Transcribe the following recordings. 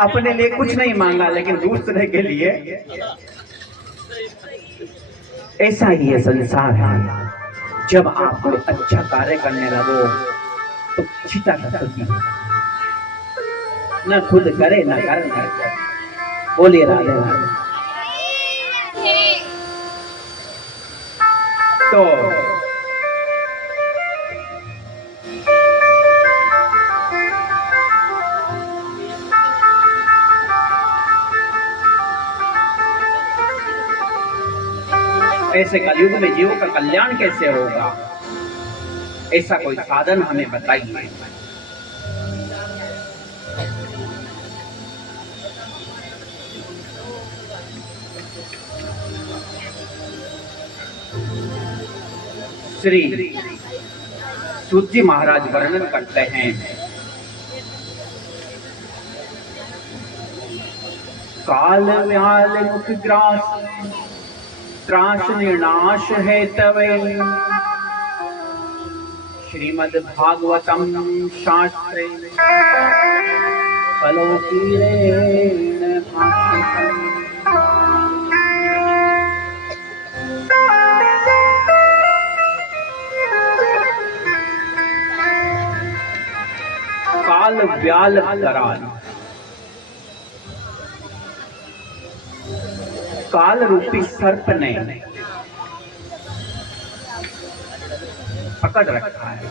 अपने लिए कुछ नहीं मांगा, लेकिन दूसरे के लिए। ऐसा ही ये संसार है। जब आप कोई अच्छा कार्य करने लगो तो छिटा कसती न खुद करे न करना। बोलिए राधे राधे। तो ऐसे कलयुग में जीवों का कल्याण कैसे होगा? ऐसा कोई साधन हमें बताइए। श्री सूत जी महाराज वर्णन करते हैं, काल व्याल मुख ग्रास त्रास निर्नाश है तवे, श्रीमद् भागवतम शास्त्रे कलोकीरेण भाषितम्। काल व्याल कराल, काल रूपी सर्प ने पकड़ रखा है।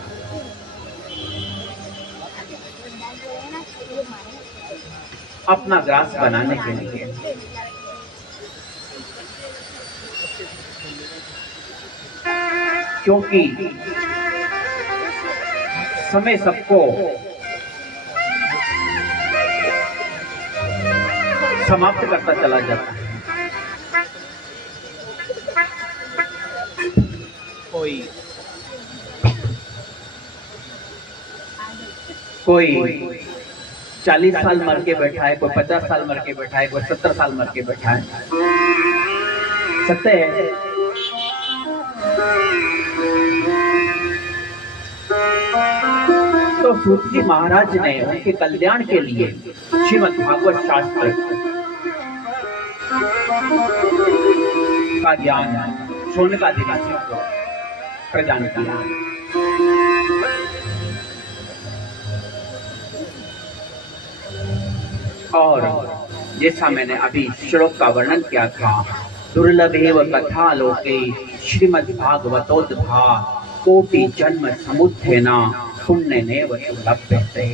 अपना ग्रास बनाने के लिए। क्योंकि समय सबको समाप्त करता चला जाता है। कोई 40 साल मर के बैठा है, कोई 50 साल मर के बैठा है, कोई 70 साल मर के बैठा है। सत्य है। तो सूत जी महाराज ने उनके कल्याण के लिए श्रीमद् भागवत शास्त्र का ज्ञान शौनकादिवासियों को प्रदान किया। और जैसा मैंने अभी श्लोक का वर्णन किया था, दुर्लभेव कथा लोके श्रीमद् भागवतोद्धा कोटि जन्म समुत्थेना पुण्यनेव लभ्यते।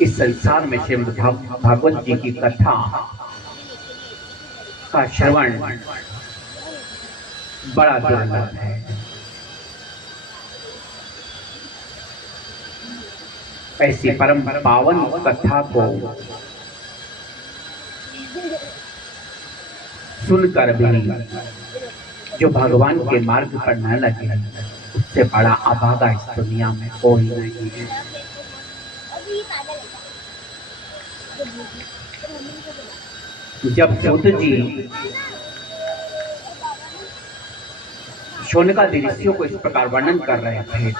इस संसार में श्रीमद् भागवत जी की कथा का श्रवण बड़ा दुर्लभ है। ऐसी परम पावन कथा को सुनकर भी जो भगवान के मार्ग पर न लगे, उससे बड़ा अभागा इस दुनिया में कोई नहीं है। जब सूत जी शौनकादि ऋषियों को इस प्रकार वर्णन कर रहे थे,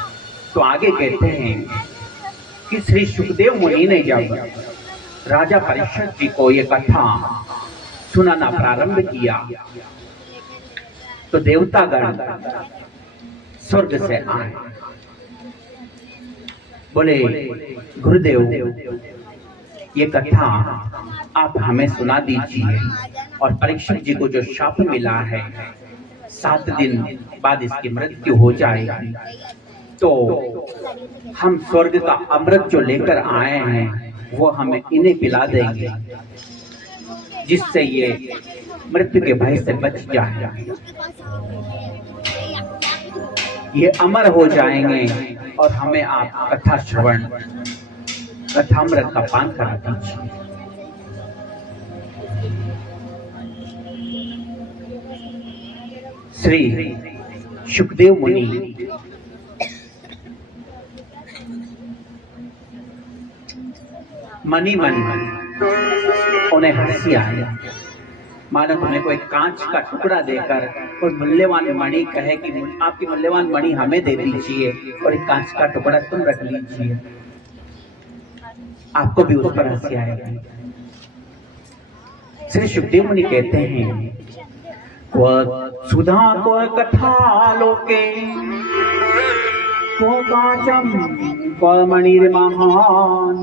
तो आगे कहते हैं कि श्री सुखदेव मुनि ने जब राजा परीक्षित जी को ये कथा सुनाना प्रारंभ किया, तो देवतागण स्वर्ग से आए, बोले गुरुदेव ये कथा आप हमें सुना दीजिए, और परीक्षित जी को जो शाप मिला है 7 दिन बाद इसकी मृत्यु हो जाएगी, तो हम स्वर्ग का अमृत जो लेकर आए हैं वो हमें इन्हें पिला देंगे, जिससे ये मृत्यु के भय से बच जाए, ये अमर हो जाएंगे, और हमें आप कथा श्रवण कथामृत का पान करा दीजिए। श्री सुखदेव मुनि मनी उन्हें हंसी आई, मानो तुम्हें कोई कांच का टुकड़ा देकर कोई मूल्यवान मणि कहे कि आपकी मूल्यवान मणि हमें दे दीजिए और एक कांच का टुकड़ा तुम रख लीजिए। आपको भी उस पर हंसी आएगी। श्री सुखदेव मुनि कहते हैं, क्व सुधा क्व कथा लोके क्व काचम क्व मणिर्महान्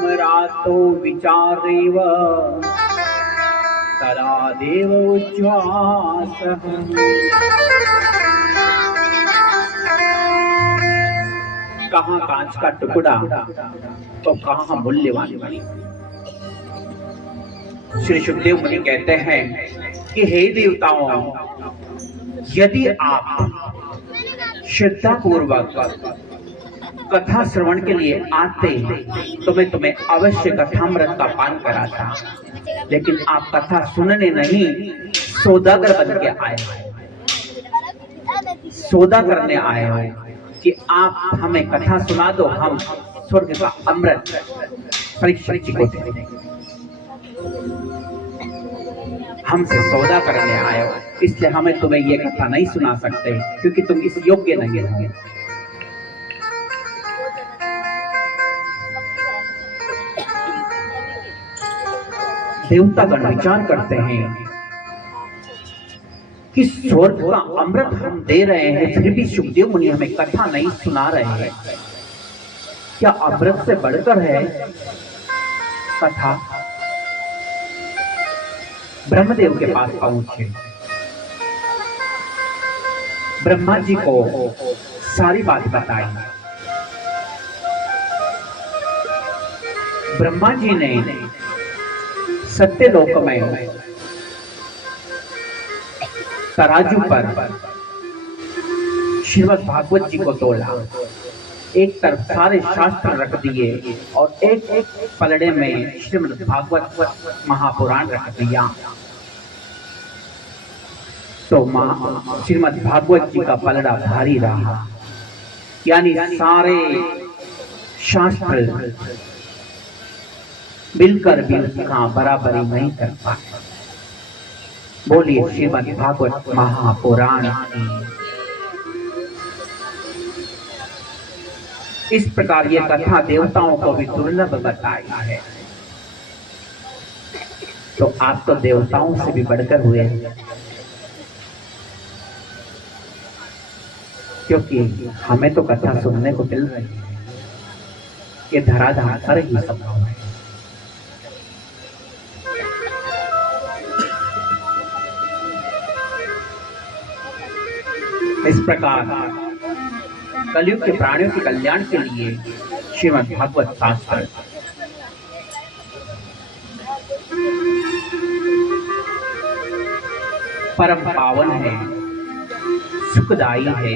धर्मरातो विचारेव तदा देव उच्छ्वासः। कहाँ कांच का टुकड़ा तो कहाँ मूल्यवान मणि। श्री सुखदेव मुनि कहते हैं कि हे देवताओं, यदि आप श्रद्धा पूर्वक कथा श्रवण के लिए आते तो मैं तुम्हें अवश्य कथामृत का पान कराता, लेकिन आप कथा सुनने नहीं, सौदागर बन के आए हो, सौदा करने आए हो कि आप हमें कथा सुना दो, हम स्वर्ग का अमृत परीक्षित जी को देंगे। हमसे सौदा करने आए हो, इसलिए हमें तुम्हें ये कथा नहीं सुना सकते क्योंकि तुम इस योग्य नहीं हो। देवतागण विचार करते हैं कि स्वर्ग का अमृत हम दे रहे हैं, फिर भी सुखदेव मुनि हमें कथा नहीं सुना रहे हैं। क्या अमृत से बढ़कर है कथा? ब्रह्मदेव के पास पहुंचे, ब्रह्मा जी को सारी बात बताई। ब्रह्मा जी ने सत्यलोक में तराजू पर श्रीमद् भागवत जी को तोला, एक तरफ सारे शास्त्र रख दिए और एक एक पलड़े में श्रीमद् भागवत महापुराण रख दिया। तो श्रीमद् भागवत जी का पलड़ा भारी रहा, यानी सारे शास्त्र मिलकर भी उसका बराबरी नहीं कर पाए। बोलिए श्रीमद् भागवत महापुराण। इस प्रकार ये कथा देवताओं को भी दुर्लभ बताई है। तो आप तो देवताओं से भी बढ़कर हुए, क्योंकि हमें तो कथा सुनने को मिल रही है। ये धराधाम पर ही संभव है। इस प्रकार कलयुग के प्राणियों के कल्याण के लिए श्रीमद् भागवत शास्त्र परम पावन है, सुखदायी है,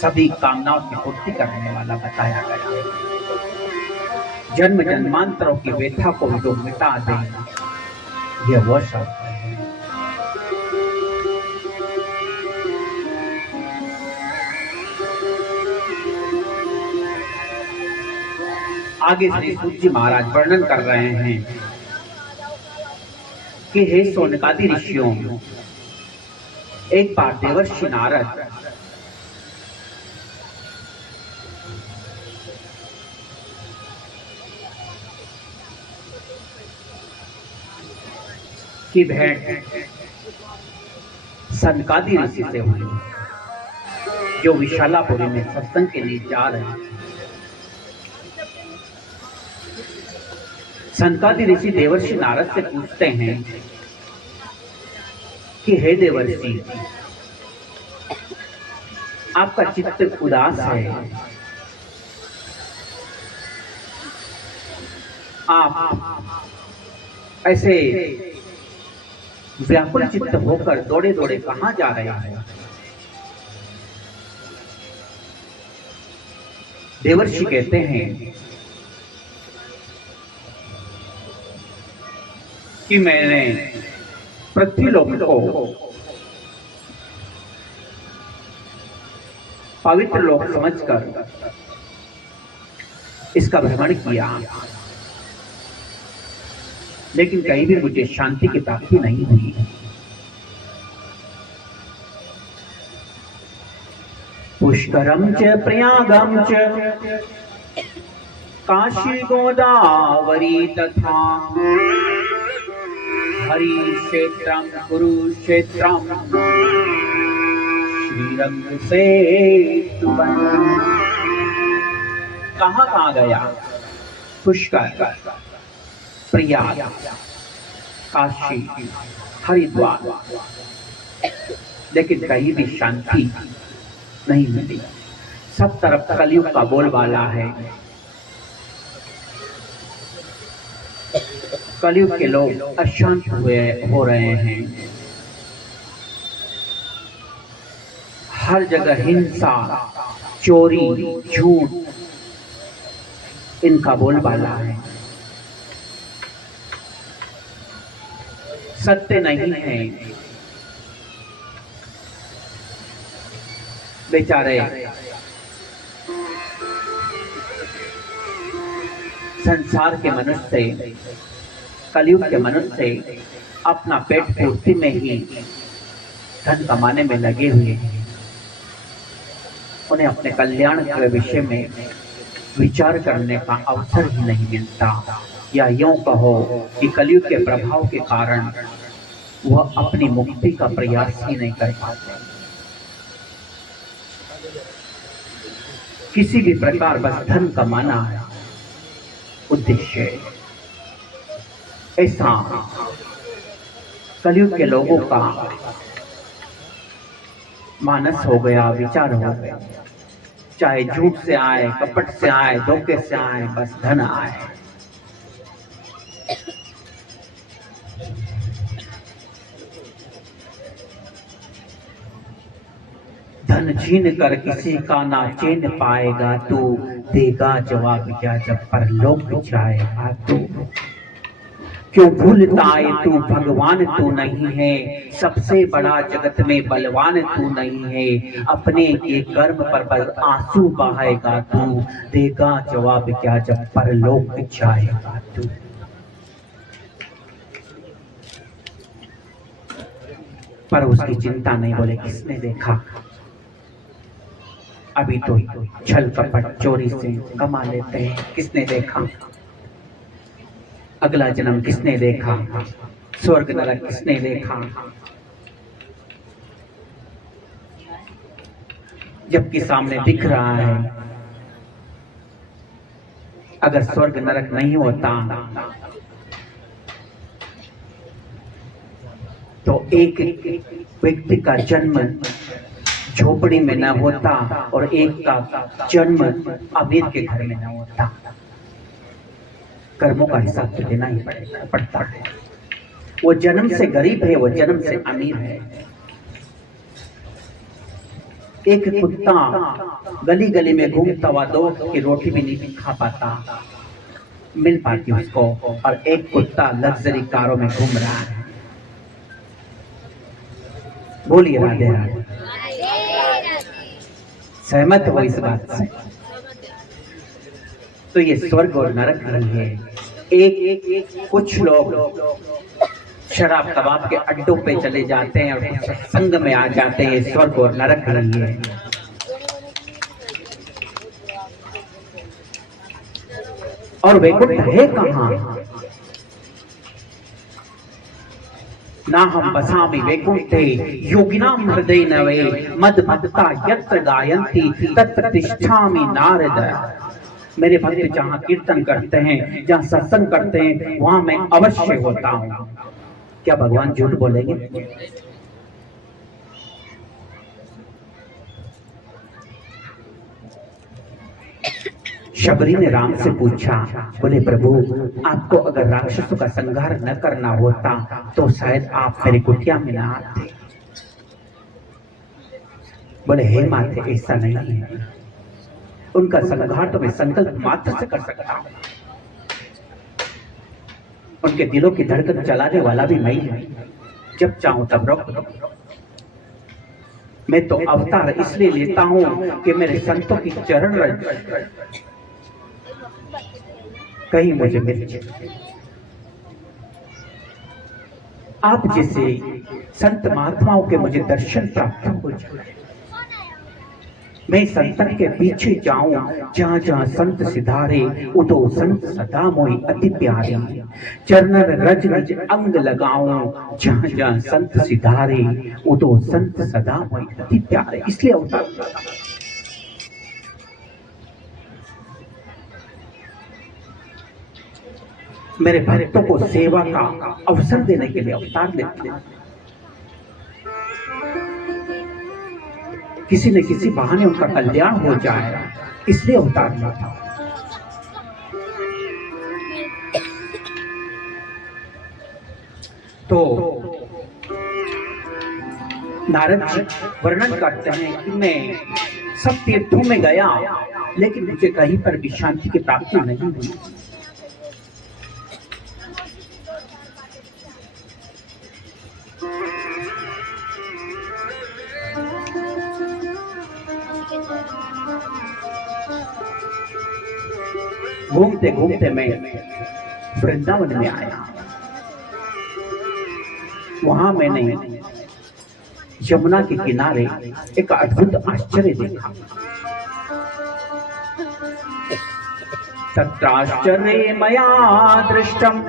सभी कामनाओं की पूर्ति करने वाला बताया गया है। जन्म जन्मांतरों की व्यथा को जो मिटा दे, यह वह शब्द है। आगे श्री सूत जी महाराज वर्णन कर रहे हैं कि हे सोनकादि ऋषियों, एक बार देवर्षि नारद की भेंट सनकादि ऋषि से हुई, जो विशालापुरी में सत्संग के लिए जा रहे हैं। सनकादि ऋषि देवर्षि नारद से पूछते हैं कि हे देवर्षि, आपका चित्त उदास है, आप ऐसे व्याकुल चित्त होकर दौड़े दौड़े कहां जा रहे हैं? देवर्षि कहते हैं कि मैंने पृथ्वीलोक को पवित्र लोक समझकर इसका भ्रमण किया, लेकिन कहीं भी मुझे शांति की प्राप्ति नहीं हुई। पुष्करम च प्रयागम च काशी गोदावरी तथा हरि क्षेत्रम कुरुक्षेत्रम श्रीरंग से कहाँ गया? पुष्कर, प्रयाग, काशी, हरिद्वार, लेकिन कहीं भी शांति नहीं मिली। सब तरफ कलयुग का बोलबाला है। कलयुग के लोग अशांत हो रहे हैं। हर जगह हिंसा, चोरी, झूठ इनका बोलबाला है। सत्य नहीं है। बेचारे संसार के मनुष्य, कलयुग के मनुष्य अपना पेट पूर्ति में ही धन कमाने में लगे हुए हैं। उन्हें अपने कल्याण के विषय में विचार करने का अवसर ही नहीं मिलता, या यूं कहो कि कलयुग के प्रभाव के कारण वह अपनी मुक्ति का प्रयास ही नहीं कर पाते। किसी भी प्रकार बस धन कमाना है उद्देश्य। ऐसा कलयुग के लोगों का मानस हो गया, विचार हो गया। चाहे झूठ से आए, कपट से आए, धोखे से आए, बस धन आए। धन छीन कर किसी का ना चैन पाएगा तू, देगा जवाब क्या जब परलोक जाएगा तू। क्यों भूलता है तू भगवान तू नहीं है, सबसे बड़ा जगत में बलवान तू नहीं है। अपने के कर्म पर बस आंसू बहाएगा तू, देगा जवाब क्या जब परलोक जाएगा तू। पर उसकी चिंता नहीं। बोले किसने देखा? अभी तो छल कपट चोरी से कमा लेते हैं। किसने देखा? अगला जन्म किसने देखा? स्वर्ग नरक किसने देखा? जबकि सामने दिख रहा है। अगर स्वर्ग नरक नहीं होता तो एक व्यक्ति का जन्म झोपड़ी में न होता और एक का जन्म अमीर के घर में न होता। कर्मों का हिसाब तो देना ही पड़ता है। वो जन्म से गरीब है, वो जन्म से अमीर है। एक कुत्ता गली गली में घूमता हुआ 2 की रोटी भी नहीं खा पाता, मिल पाती उसको, और एक कुत्ता लग्जरी कारों में घूम रहा है। बोलिए राधे राधे। सहमत हो इस बात से? तो ये स्वर्ग और नरक नहीं है। एक कुछ लोग शराब कबाब के अड्डों पे चले जाते हैं और संग में आ जाते हैं। स्वर्ग और नरक नहीं है। और वैकुंठ है कहाँ? ना हम बसामि वैकुंठे योगिनाम हृदय नवे, मद भक्ता यत्र गायन्ति तत्र तिष्ठामि नारद। मेरे भक्त जहाँ कीर्तन करते हैं, जहाँ सत्संग करते हैं, वहां मैं अवश्य होता हूँ। क्या भगवान झूठ बोलेंगे? शबरी ने राम से पूछा, बोले प्रभु आपको अगर राक्षसों का संहार न करना होता तो शायद आप मेरी कुटिया में न आते। बोले हे माते ऐसा नहीं है, उनका संहार तो मैं संकल्प मात्र से कर सकता हूं। उनके दिलों की धड़कन चलाने वाला भी मैं ही, जब चाहूं तब रोक दो। मैं तो अवतार इसलिए लेता हूं कि मेरे संतों की चरण रज कहीं मुझे मिल जाए। आप जैसे संत महात्माओं के मुझे दर्शन प्राप्त हो जाए, मैं संतन के पीछे जाऊं, जहाँ जहाँ संत सिधारे, उतो संत सदा मोहि अति प्यारे। चरणन रज रज अंग लगाऊं, जहाँ जहाँ संत सिधारे, उतो संत सदा मोहि अति प्यारे। इसलिए अवतार लेता। मेरे भक्तों को सेवा का अवसर देने के लिए अवतार लेते हैं। किसी न किसी बहाने उनका कल्याण हो जाए, इसलिए अवतार लेता। तो नारद जी वर्णन करते हैं कि मैं सब तीर्थों में गया, लेकिन मुझे कहीं पर भी शांति की प्राप्ति नहीं हुई। घूमते घूमते मैं वृंदावन में आया। वहां मैंने यमुना के किनारे एक अद्भुत आश्चर्य देखा। तत्राश्चर्ये मया दृष्टम्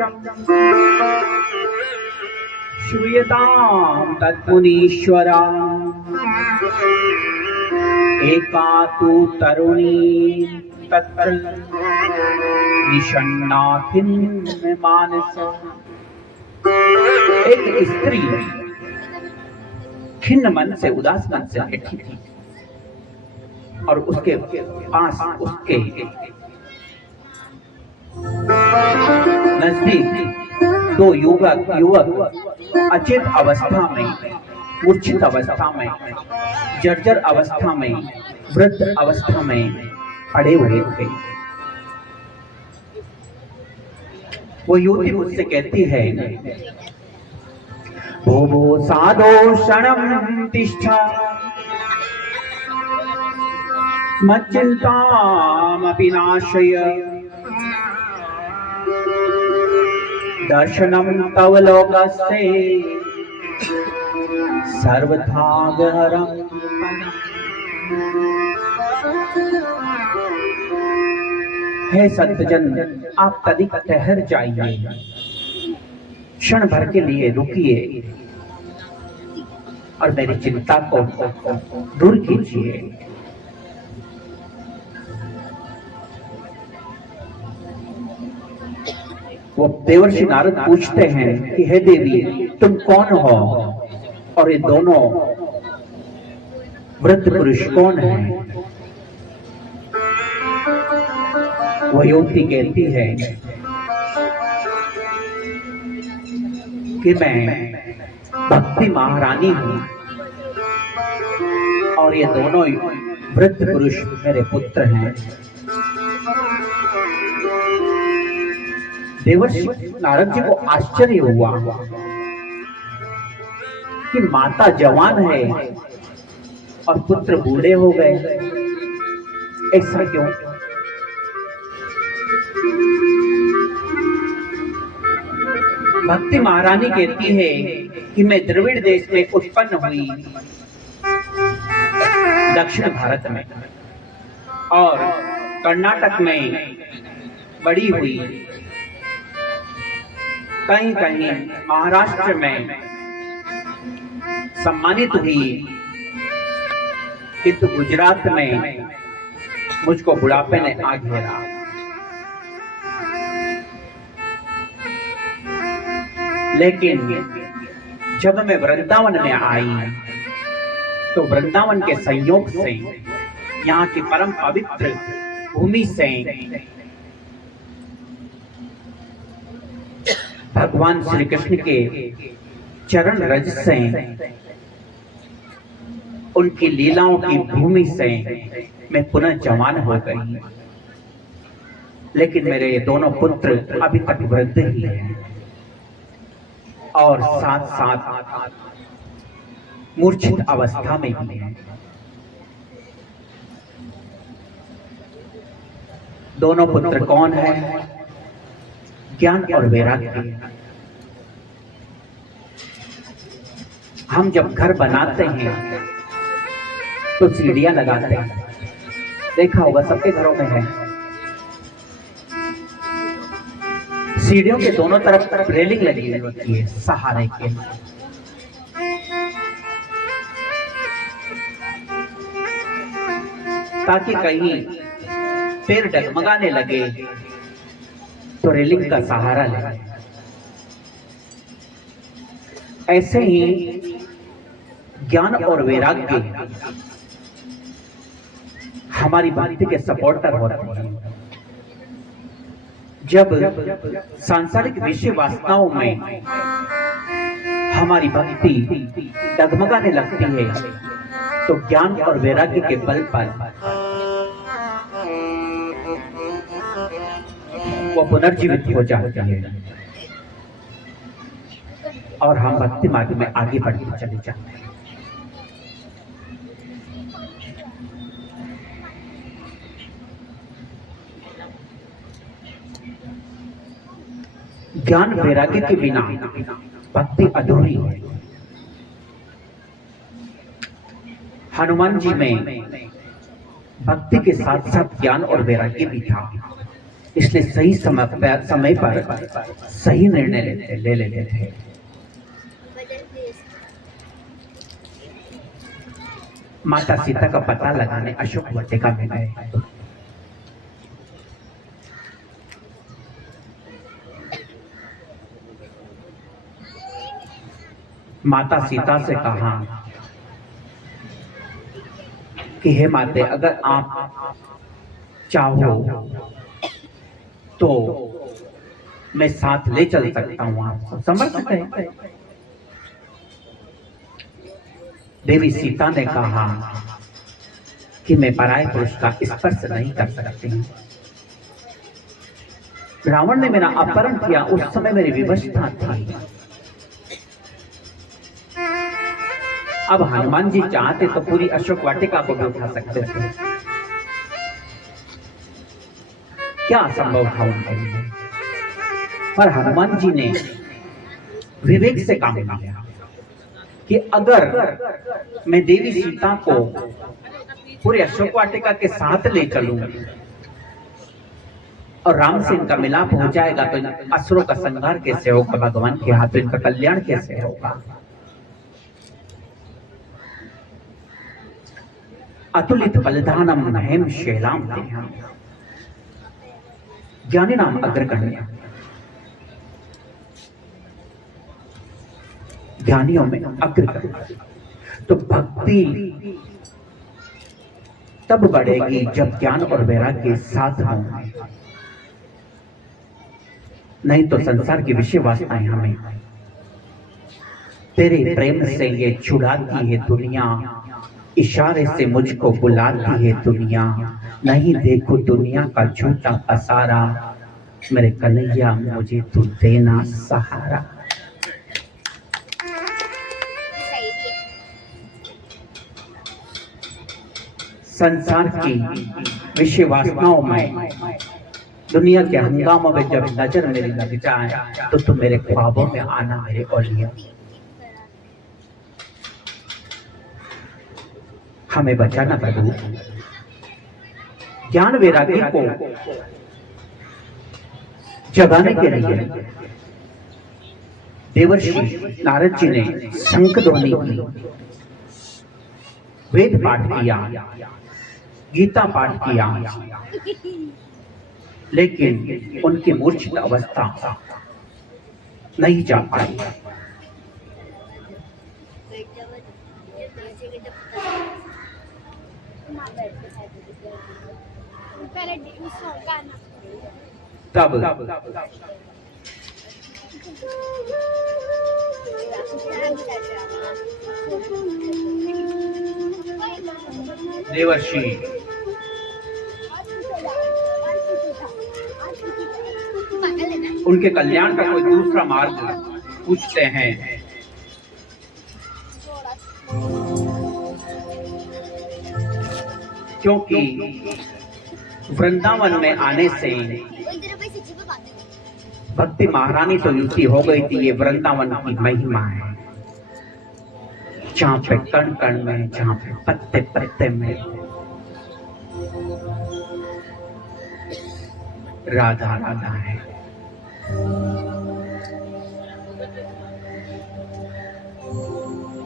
श्रूयतां तन्मुनीश्वरा। एका तु तरुणी तत्र निषण्णाथिन् मानस। एक स्त्री खिन्न मन से, उदास मन से बैठी थी और उसके पास, उसके नजदीक दो युवक अचेत अवस्था में, मूर्छित अवस्था में, जर्जर अवस्था में, वृद्ध अवस्था में पड़े हुए थे। वो युवती मुझसे कहती है, भोभो साधो क्षणं तिष्ठ मच्चिन्तामपि नाशय। दर्शनं तव लोकस्य सर्वथा गहरम्। हे संतजन, आप तनिक ठहर जाइए, क्षण भर के लिए रुकिए और मेरी चिंता को दूर कीजिए। वो देवर्षि नारद पूछते हैं कि हे देवी, तुम कौन हो और ये दोनों वृद्ध पुरुष कौन हैं? वह युवती कहती है कि मैं भक्ति महारानी हूं और ये दोनों वृद्ध पुरुष मेरे पुत्र हैं। देवर्षि नारद जी को आश्चर्य हुआ कि माता जवान है और पुत्र बूढ़े हो गए, ऐसा क्यों? भक्ति महारानी कहती है कि मैं द्रविड़ देश में उत्पन्न हुई, दक्षिण भारत में, और कर्नाटक में बड़ी हुई, कहीं कहीं महाराष्ट्र में सम्मानित हुई, किंतु गुजरात में मुझको बुढ़ापे ने आ घेरा। लेकिन जब मैं वृंदावन में आई तो वृंदावन के संयोग से, यहाँ की परम पवित्र भूमि से भगवान श्री कृष्ण के चरण रज से, उनकी लीलाओं की भूमि से मैं पुनः जवान हो गई। लेकिन मेरे ये दोनों पुत्र अभी तक वृद्ध ही हैं और साथ साथ मूर्छित अवस्था में भी हैं। दोनों पुत्र कौन है? ज्ञान और वैराग्य। हम जब घर बनाते हैं तो सीढ़ियां लगाते हैं, देखा होगा सबके घरों में है। सीढ़ियों के दोनों तरफ रेलिंग लगी हुई होती है सहारे के। ताकि कहीं पैर डगमगाने लगे तो रेलिंग का सहारा ले। ऐसे ही ज्ञान और वैराग्य हमारी भक्ति के सपोर्टर होते हैं। जब सांसारिक विषय वासनाओं में हमारी भक्ति डगमगाने लगती है तो ज्ञान और वैराग्य के बल पर वो पुनर्जीवित हो जाती है और हम भक्ति मार्ग में आगे बढ़ते चले जाते हैं। ज्ञान वैराग्य के बिना भक्ति अधूरी है। हनुमान जी में भक्ति के साथ साथ ज्ञान और वैराग्य भी था, इसलिए सही समय पर सही निर्णय ले लेते थे। माता सीता का पता लगाने अशोक वाटिका में गए। माता सीता से कहा कि हे माते, अगर आप चाहो तो मैं साथ ले चल सकता हूं। आप समर्थ है। देवी सीता ने कहा कि मैं पराये पुरुष का स्पर्श नहीं कर सकती। रावण ने मेरा अपहरण किया, उस समय मेरी विवशता थी। अब हनुमान जी चाहते तो पूरी अशोक वाटिका को भी उठा सकते थे। क्या असंभव था उनके लिए। पर हनुमान जी ने विवेक से काम लिया कि अगर मैं देवी सीता को पूरे अशोक वाटिका के साथ ले चलूं और राम से इनका मिलाप हो जाएगा तो असुरों का संहार कैसे होगा, भगवान के हाथ इनका कल्याण कैसे होगा। अतुलित बलिदानम हेम शैलाम देहम, ज्ञानी नाम अग्रगण्य। ज्ञानियों में अग्रगण्य। तो भक्ति तब बढ़ेगी जब ज्ञान और वैराग्य साथ हों, नहीं तो संसार की विषय वासनाएं हमें तेरे प्रेम से ये छुड़ाती है दुनिया, इशारे से मुझको बुलाती है दुनिया। नहीं देखो दुनिया का झूठा पसारा, मेरे कन्हैया मुझे तू देना सहारा। संसार की विषय वासनाओं में, दुनिया के हंगामों में जब नजर मेरी लग जाए तो तुम मेरे ख्वाबों में आना मेरे औलिया। हमें बचाना प्रभु। ज्ञान वैराग्य को जगाने के लिए देवर्षि नारद जी ने शंख ध्वनि की, वेद पाठ किया, गीता पाठ किया, लेकिन उनकी मूर्छित अवस्था नहीं जा पाई। तब देवर्षि उनके कल्याण का कोई दूसरा मार्ग पूछते हैं। क्योंकि वृंदावन में आने से भक्ति महारानी तो युक्ति हो गई थी। ये वृंदावन की महिमा है, जहाँ पे कण कण में, जहाँ पे पत्ते पत्ते में राधा राधा है।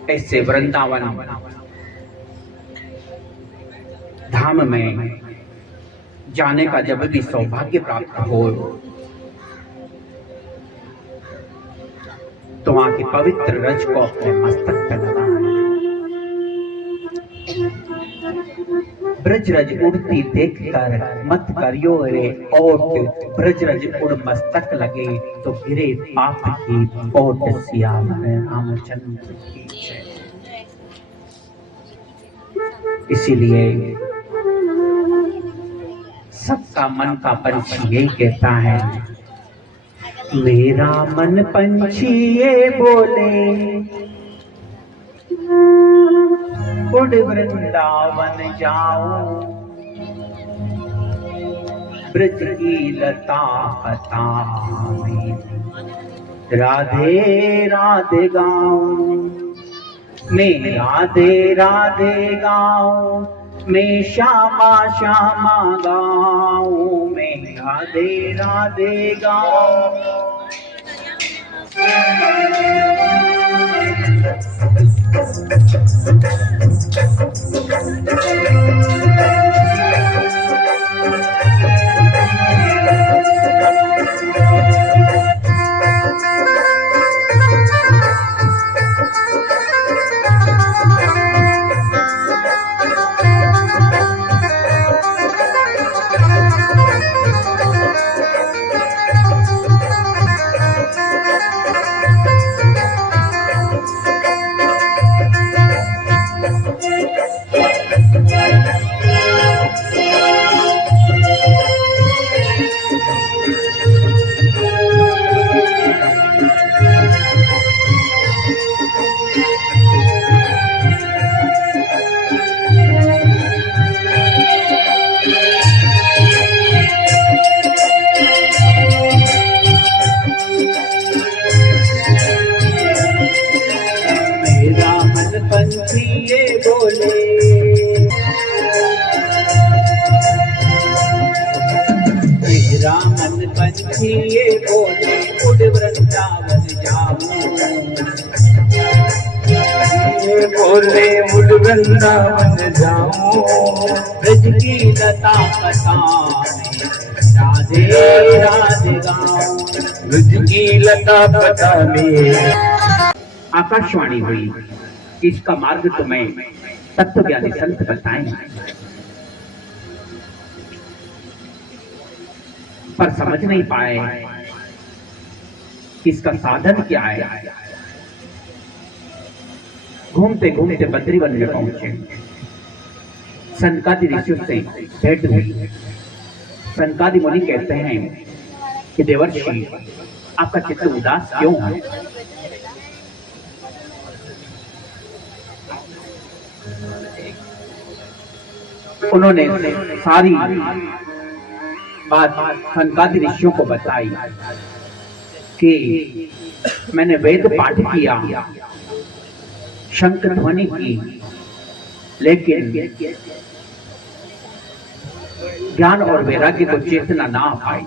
ऐसे वृंदावन धाम में जाने का जब भी सौभाग्य प्राप्त हो तो वहां की पवित्र रज को अपने मस्तक पर लगाना। ब्रज रज उड़ती देखकर मत करियो रे ओट, ब्रज रज उड़ मस्तक लगे तो गिरे पाप की ओट। सियावर रामचंद्र की जय। इसीलिए सबका मन का पंछी यही कहता है, मेरा मन पंछी ये बोले उड़ वृंदावन जाऊं, ब्रज की लता पता में राधे राधे गाऊं, मैं राधे राधे गाऊं, मैं श्यामा श्यामा गाऊं, मैं राधे राधे गाऊं। ये बोले उड़ वृंदावन जाऊं, ये बोले उड़ वृंदावन जाऊं, ब्रज की लता पता राधे राधे गाऊं, ब्रज की लता पता में। आकाशवाणी हुई, इसका मार्ग तुम्हें तत्वज्ञानी संत बताएंगे, पर समझ नहीं पाए इसका साधन क्या है। घूमते घूमते बद्रीवन में पहुंचे, सनकादि ऋषियों से भेंट हुई। सनकादि मुनि कहते हैं कि देवर्षि आपका चित्त उदास क्यों है? उन्होंने सारी बात सनकादि ऋषियों को बताई कि मैंने वेद पाठ किया, शंख ध्वनि की, लेकिन ज्ञान और वैराग्य को चेतना ना आ पाई।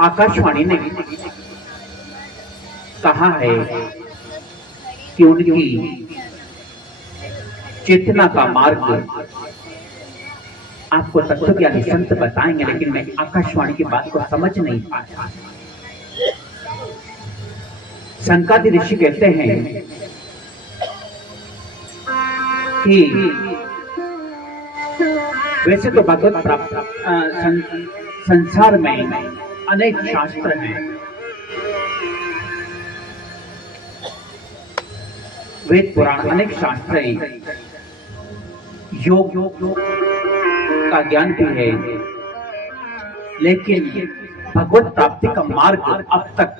आकाशवाणी ने कहा है कि उनकी चेतना का मार्ग आपको तत्वज्ञानी संत बताएंगे, लेकिन मैं आकाशवाणी की बात को समझ नहीं पाया। सनकादि ऋषि कहते हैं कि वैसे तो भगवत प्राप्त संसार में अनेक शास्त्र हैं, वेद पुराण अनेक शास्त्र हैं, योग का ज्ञान भी है, लेकिन भगवत प्राप्ति का मार्ग अब तक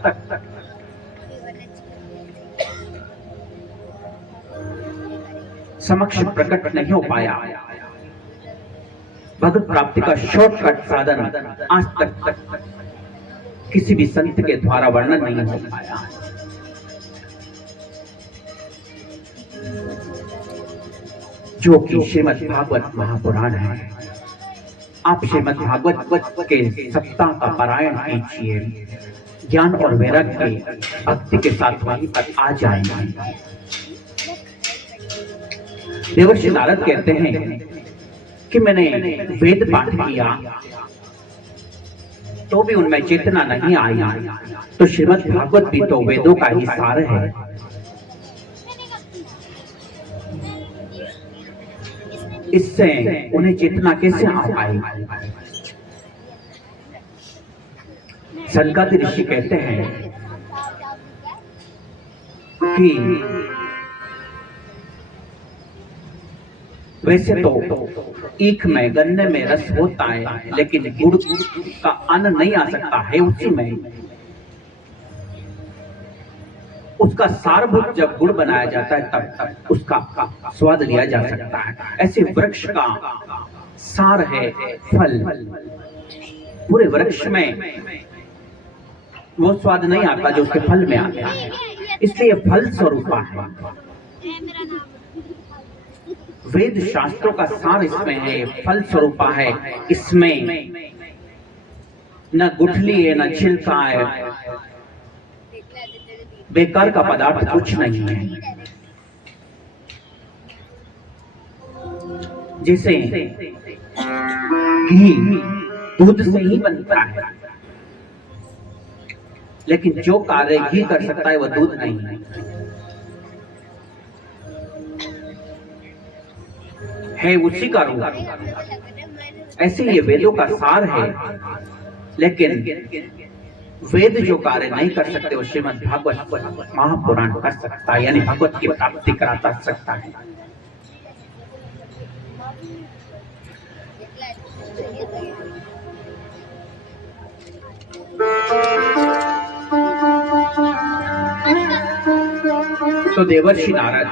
समक्ष प्रकट नहीं हो पाया। भगवत प्राप्ति का शॉर्टकट साधन आज तक किसी भी संत के द्वारा वर्णन नहीं हो पाया। जो कि श्रीमद् भागवत महापुराण है। आप श्रीमद् भागवत के सप्ताह का पारायण कीजिए, ज्ञान और वैराग्य के भक्ति के साथ वहीं पर आ जाएंगे। देवर्षि नारद कहते हैं कि मैंने वेद पाठ किया तो भी उनमें चेतना नहीं आई, तो श्रीमद् भागवत भी तो वेदों का ही सार है। इससे उन्हें चेतना कैसे आ पाई? सनकादिक ऋषि कहते हैं कि वैसे तो ईख में, गन्ने में रस होता है, लेकिन गुड़ का अन्न नहीं आ सकता है उसी में। उसका सारभूत जब गुड़ बनाया जाता है तब उसका स्वाद लिया जा सकता है। ऐसे वृक्ष का सार है फल। पूरे वृक्ष में वो स्वाद नहीं आता जो उसके फल में आता है, इसलिए फल स्वरूपा है। वेद शास्त्रों का सार इसमें है, फल स्वरूपा है। इसमें न गुठली है, न छिलका है, बेकार का पदार्थ कुछ नहीं है। जैसे घी दूध से ही बनता है, लेकिन जो कार्य घी कर सकता है वह दूध नहीं है उसी का रूप। ऐसे ये वेदों का सार है, लेकिन वेद जो कार्य नहीं कर सकते वो श्रीमद् भागवत महापुराण कर सकता है, यानी भगवत की प्राप्ति कराता सकता है। तो देवर्षि नारद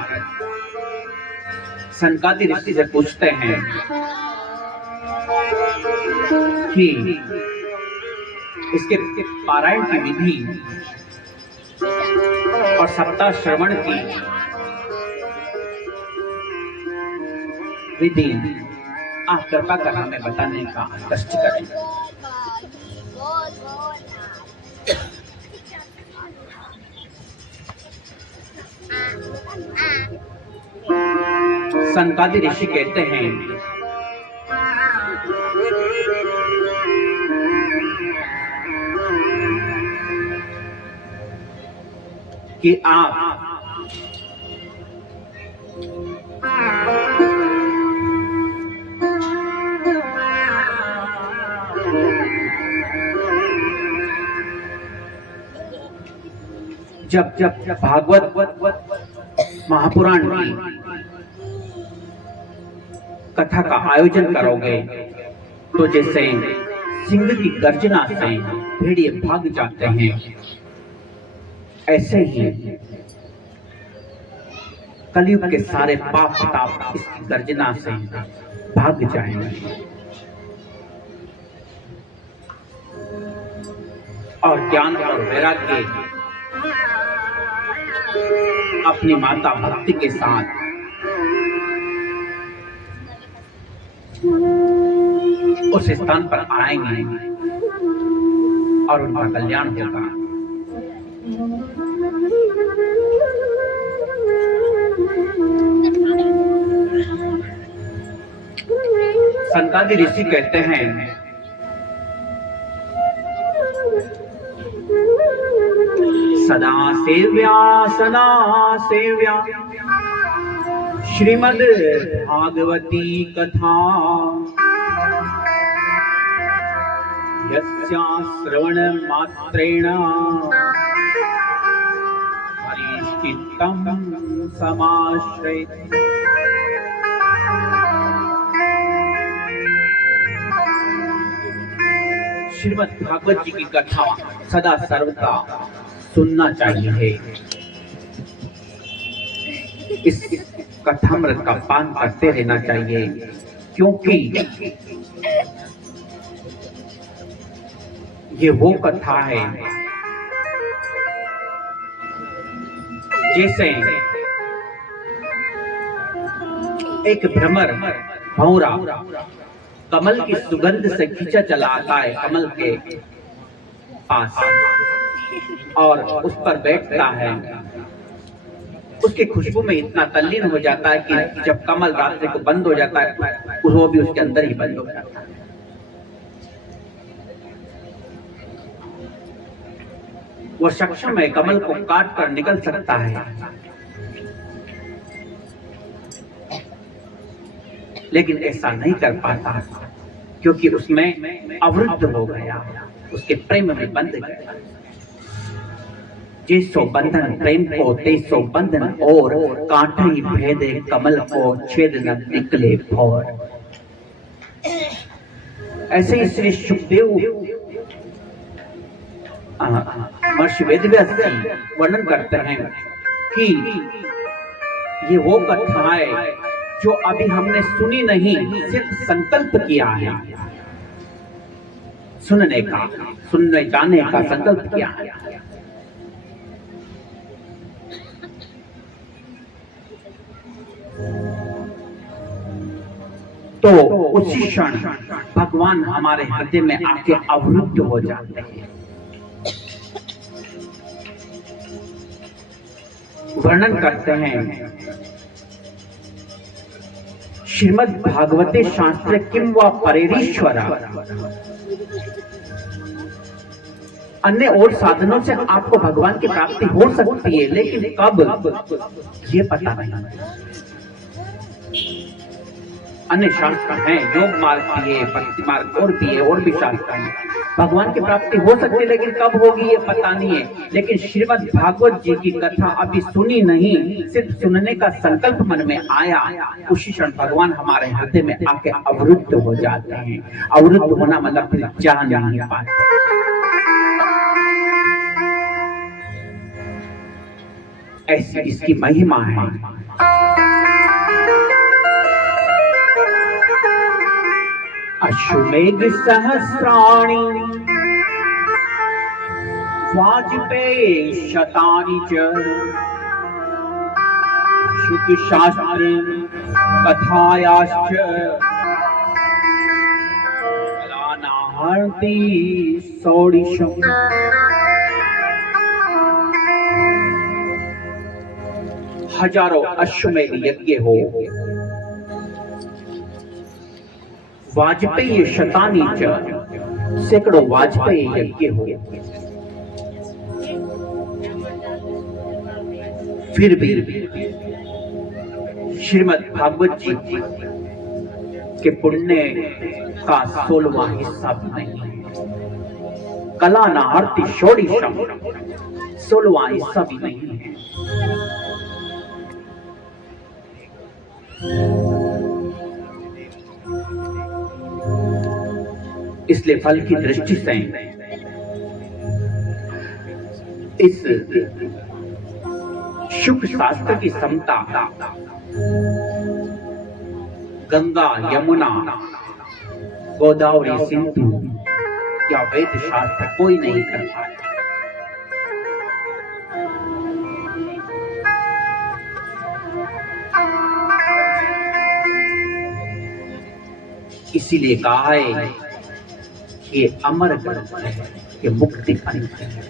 सनकादिक ऋषि से पूछते हैं कि इसके पारायण की विधि और सप्ताह श्रवण की विधि आप कृपा कर हमें बताने का कष्ट करें। सनकादिक ऋषि कहते हैं कि आप जब भागवत महापुराण की कथा का आयोजन करोगे तो जैसे सिंह की गर्जना से भेड़िए भाग जाते हैं, ऐसे ही कलयुग के सारे पाप ताप इसकी गर्जना से भाग जाएंगे और ज्ञान और वैराग्य अपनी माता भक्ति के साथ उस स्थान पर आएंगे और उनका कल्याण होगा। सनकादिक ऋषि कहते हैं सदा सेव्या श्रीमद् भागवती कथा यस्या श्रवण मात्रेण हरिश्चित्तं समाश्रयते। श्रीमद् भागवत जी की कथा सदा सर्वदा सुनना चाहिए। इस कथामृत का पान करते रहना चाहिए, क्योंकि ये वो कथा है जैसे एक भ्रमर भौरा कमल की सुगंध से खींचा चला आता है कमल के पास और उस पर बैठता है। उसकी खुशबू में इतना तल्लीन हो जाता है कि जब कमल रात्रि को बंद हो जाता है वो भी उसके अंदर ही बंद हो जाता है। वो सक्षम है कमल को काट कर निकल सकता है, लेकिन ऐसा नहीं कर पाता क्योंकि उसमें अवरुद्ध हो गया, उसके प्रेम में बंध गया। जैसो बंधन प्रेम को तैसो बंधन और कांटे ही भेदे कमल को छेद न निकले भौर। ऐसे ही श्री सुखदेव महर्षि वेदव्यास जी वर्णन करते हैं कि ये वो कथा है जो अभी हमने सुनी नहीं, सिर्फ संकल्प किया है, सुनने जाने का संकल्प किया है। तो उसी क्षण भगवान हमारे हृदय में आके अवरुद्ध हो जाते हैं। वर्णन करते हैं श्रीमद् भागवते शास्त्रे किम वा परेरीश्वर। अन्य और साधनों से आपको भगवान की प्राप्ति हो सकती है, लेकिन कब ये पता नहीं। अन्य शास्त्र हैं, योग मार्ग भी है, भक्ति मार्ग और भी है, और भी शास्त्र हैं। भगवान की प्राप्ति हो सकती है, लेकिन कब होगी ये पता नहीं है। लेकिन श्रीमद् भागवत जी की कथा अभी सुनी नहीं, सिर्फ सुनने का संकल्प मन में आया, उसी क्षण भगवान हमारे हृदय में आके अवरुद्ध हो जाते हैं। अवरुद्ध होना मतलब फिर जा नहीं पाते। ऐसी इसकी महिमा है। अश्वमेघ सहस्राणि वाजपेयी शतानि च शुक शास्त्र कथायाश्च कलानाहर्ति षोडशम्। हजारों अश्वमेध यज्ञ हो, वाजपेयी शतानि च सैकड़ों वाजपेयी यज्ञ हो, फिर भी श्रीमद् भागवत जी के पुण्य का 16वां हिस्सा भी नहीं है। कलानाहर्ति षोडशम् 16वां हिस्सा भी नहीं है। इसलिए फल की दृष्टि से इस शुक शास्त्र की समता गंगा, यमुना, गोदावरी, सिंधु या वेद शास्त्र कोई नहीं कर पाया। इसीलिए कहा है ये अमर ग्रंथ है, ये मुक्ति ग्रंथ है।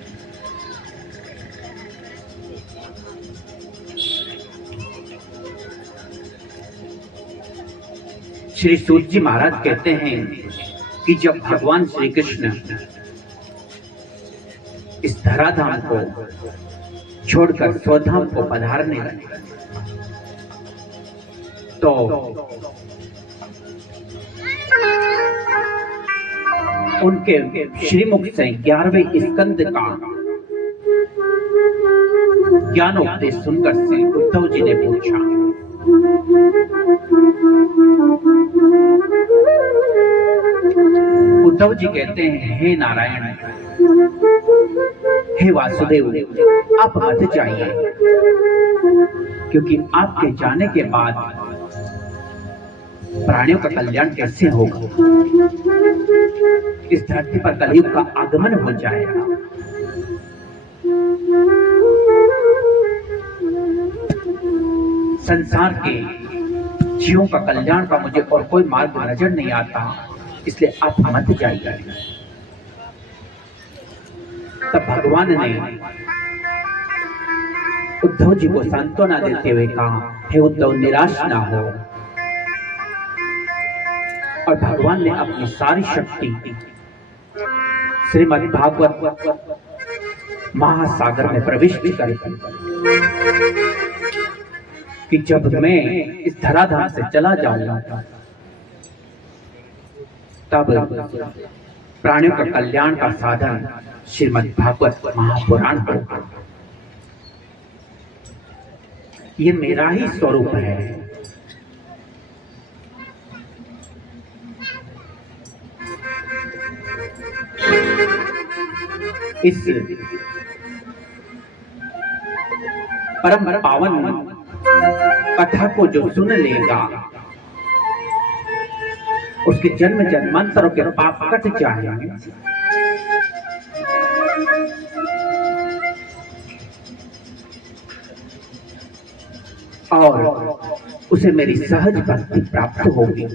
श्री सूत जी महाराज कहते हैं कि जब भगवान श्री कृष्ण इस धराधाम को छोड़कर स्वधाम को पधारने लगे तो उनके श्रीमुख से 11वें स्कंद का ज्ञानोपदेश सुनकर से उद्धव जी ने पूछा, उद्धव जी कहते हैं, हे नारायण, हे वासुदेव, आप मत जाइए, क्योंकि आपके जाने के बाद प्राणियों का कल्याण कैसे होगा। इस धरती पर कलयुग का आगमन हो जाएगा। संसार के जीवों का कल्याण का मुझे और कोई मार्ग नजर नहीं आता। इसलिए आप मत जाइए। तब भगवान ने उद्धव जी को सांत्वना देते हुए कहा, हे उद्धव, निराश ना हो। और भगवान ने अपनी सारी शक्ति श्रीमद् भागवत महासागर में प्रविष्ट कर दी कि जब मैं इस धराधाम से चला जाऊंगा तब प्राणियों का कल्याण का साधन श्रीमद् भागवत महापुराण होगा। ये मेरा ही स्वरूप है। इस परम पावन कथा को जो सुन लेगा उसके जन्म जन्मांतरों के पाप कट जाएंगे और उसे मेरी सहज भक्ति प्राप्त होगी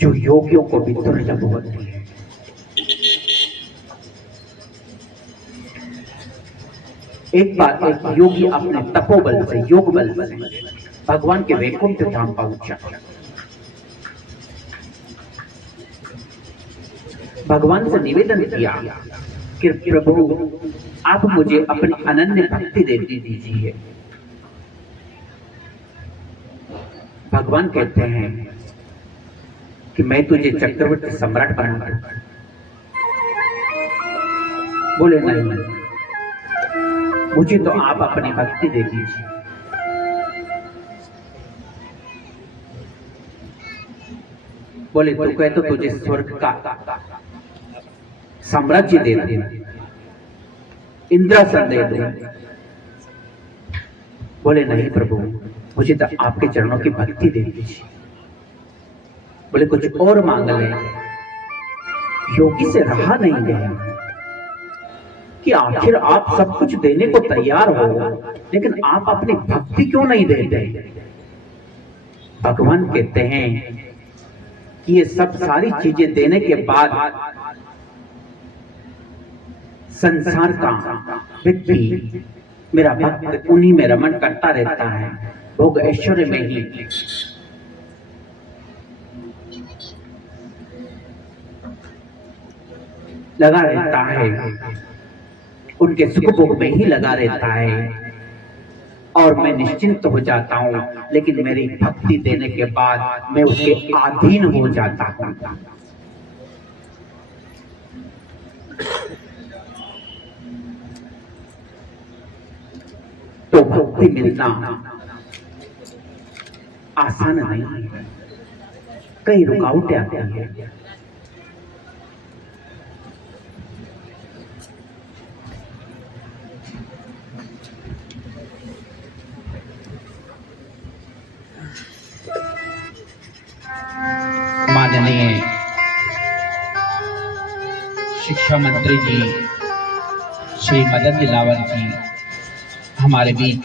जो योगियों को भी दुर्लभ होती है। एक बार एक योगी अपने तपोबल से, योग बल से भगवान के वैकुंठ धाम पहुंचा। भगवान से निवेदन किया कि प्रभु, आप मुझे अपनी अनन्य भक्ति दे दीजिए। भगवान कहते हैं कि मैं तुझे चक्रवर्ती सम्राट बना दूं। बोले नहीं, मुझे तो आप अपनी भक्ति दे दीजिए। बोले तू कहे तो तुझे स्वर्ग का साम्राज्य दे दे, इंद्रासन दे दे। बोले नहीं प्रभु, मुझे तो आपके चरणों की भक्ति दे दीजिए। बोले कुछ और मांग ले। योगी से रहा नहीं गया कि आखिर आप सब कुछ देने को तैयार हो, लेकिन आप अपनी भक्ति क्यों नहीं देते। भगवान कहते हैं कि ये सब सारी चीजें देने के बाद संसार का व्यक्ति, मेरा भक्त, उन्हीं में रमण करता रहता है, भोग ऐश्वर्य में ही लगा रहता है, उनके सुख भोग में ही लगा रहता है और मैं निश्चिंत हो जाता हूं। लेकिन मेरी भक्ति देने के बाद मैं उसके अधीन हो जाता हूं। तो भक्ति मिलना आसान नहीं है, कई रुकावटें आती हैं। माननीय शिक्षा मंत्री जी श्री मदन दिलावर जी हमारे बीच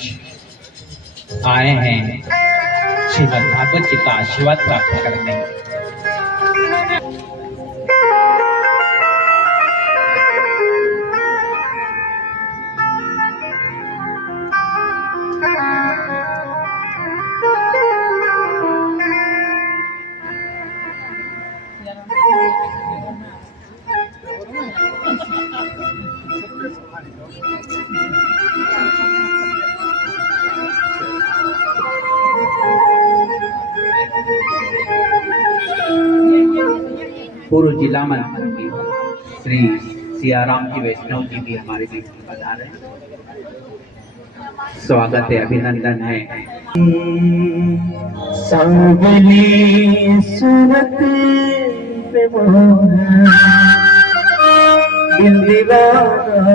आए हैं श्रीमद् भागवत जी का आशीर्वाद प्राप्त करने। पूर्व जिला मंत्री श्री सियाराम जी वैष्णव जी भी हमारे बीच में पधारे हैं। स्वागत है, अभिनंदन है। सांवली सूरत पे दिल दीवाना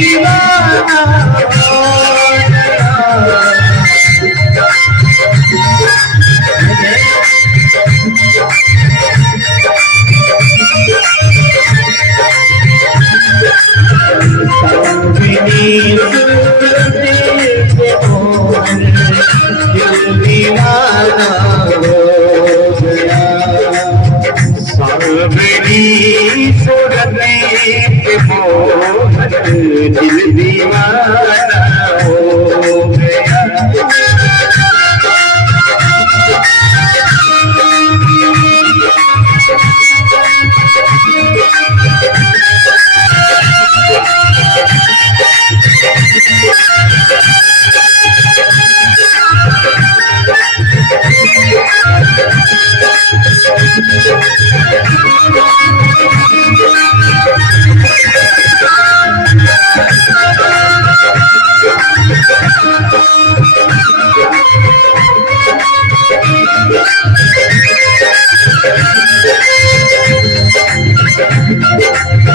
दीवाना हो दिल दीवाना हो गया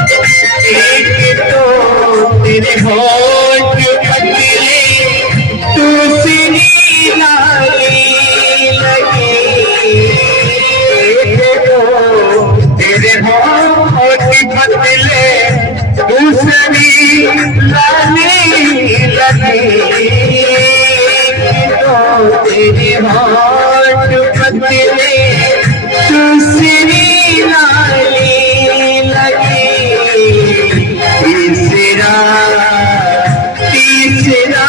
एक तो तेरे होठ पतले दूसरी लाली लगी एक तो तेरे होठ पतले दूसरी लाली लगी तो तेरे होठ पतले दूसरी लाली तीसरा तीसरा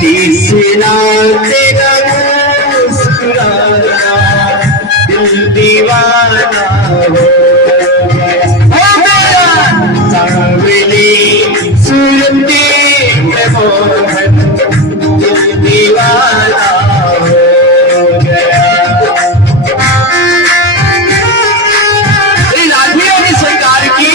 तीसरा तेरा मुस्कुराना दिल दीवाना हो गया सांवली सूरती में मोहन दिल दीवाना हो गया लाठियों की सरकार की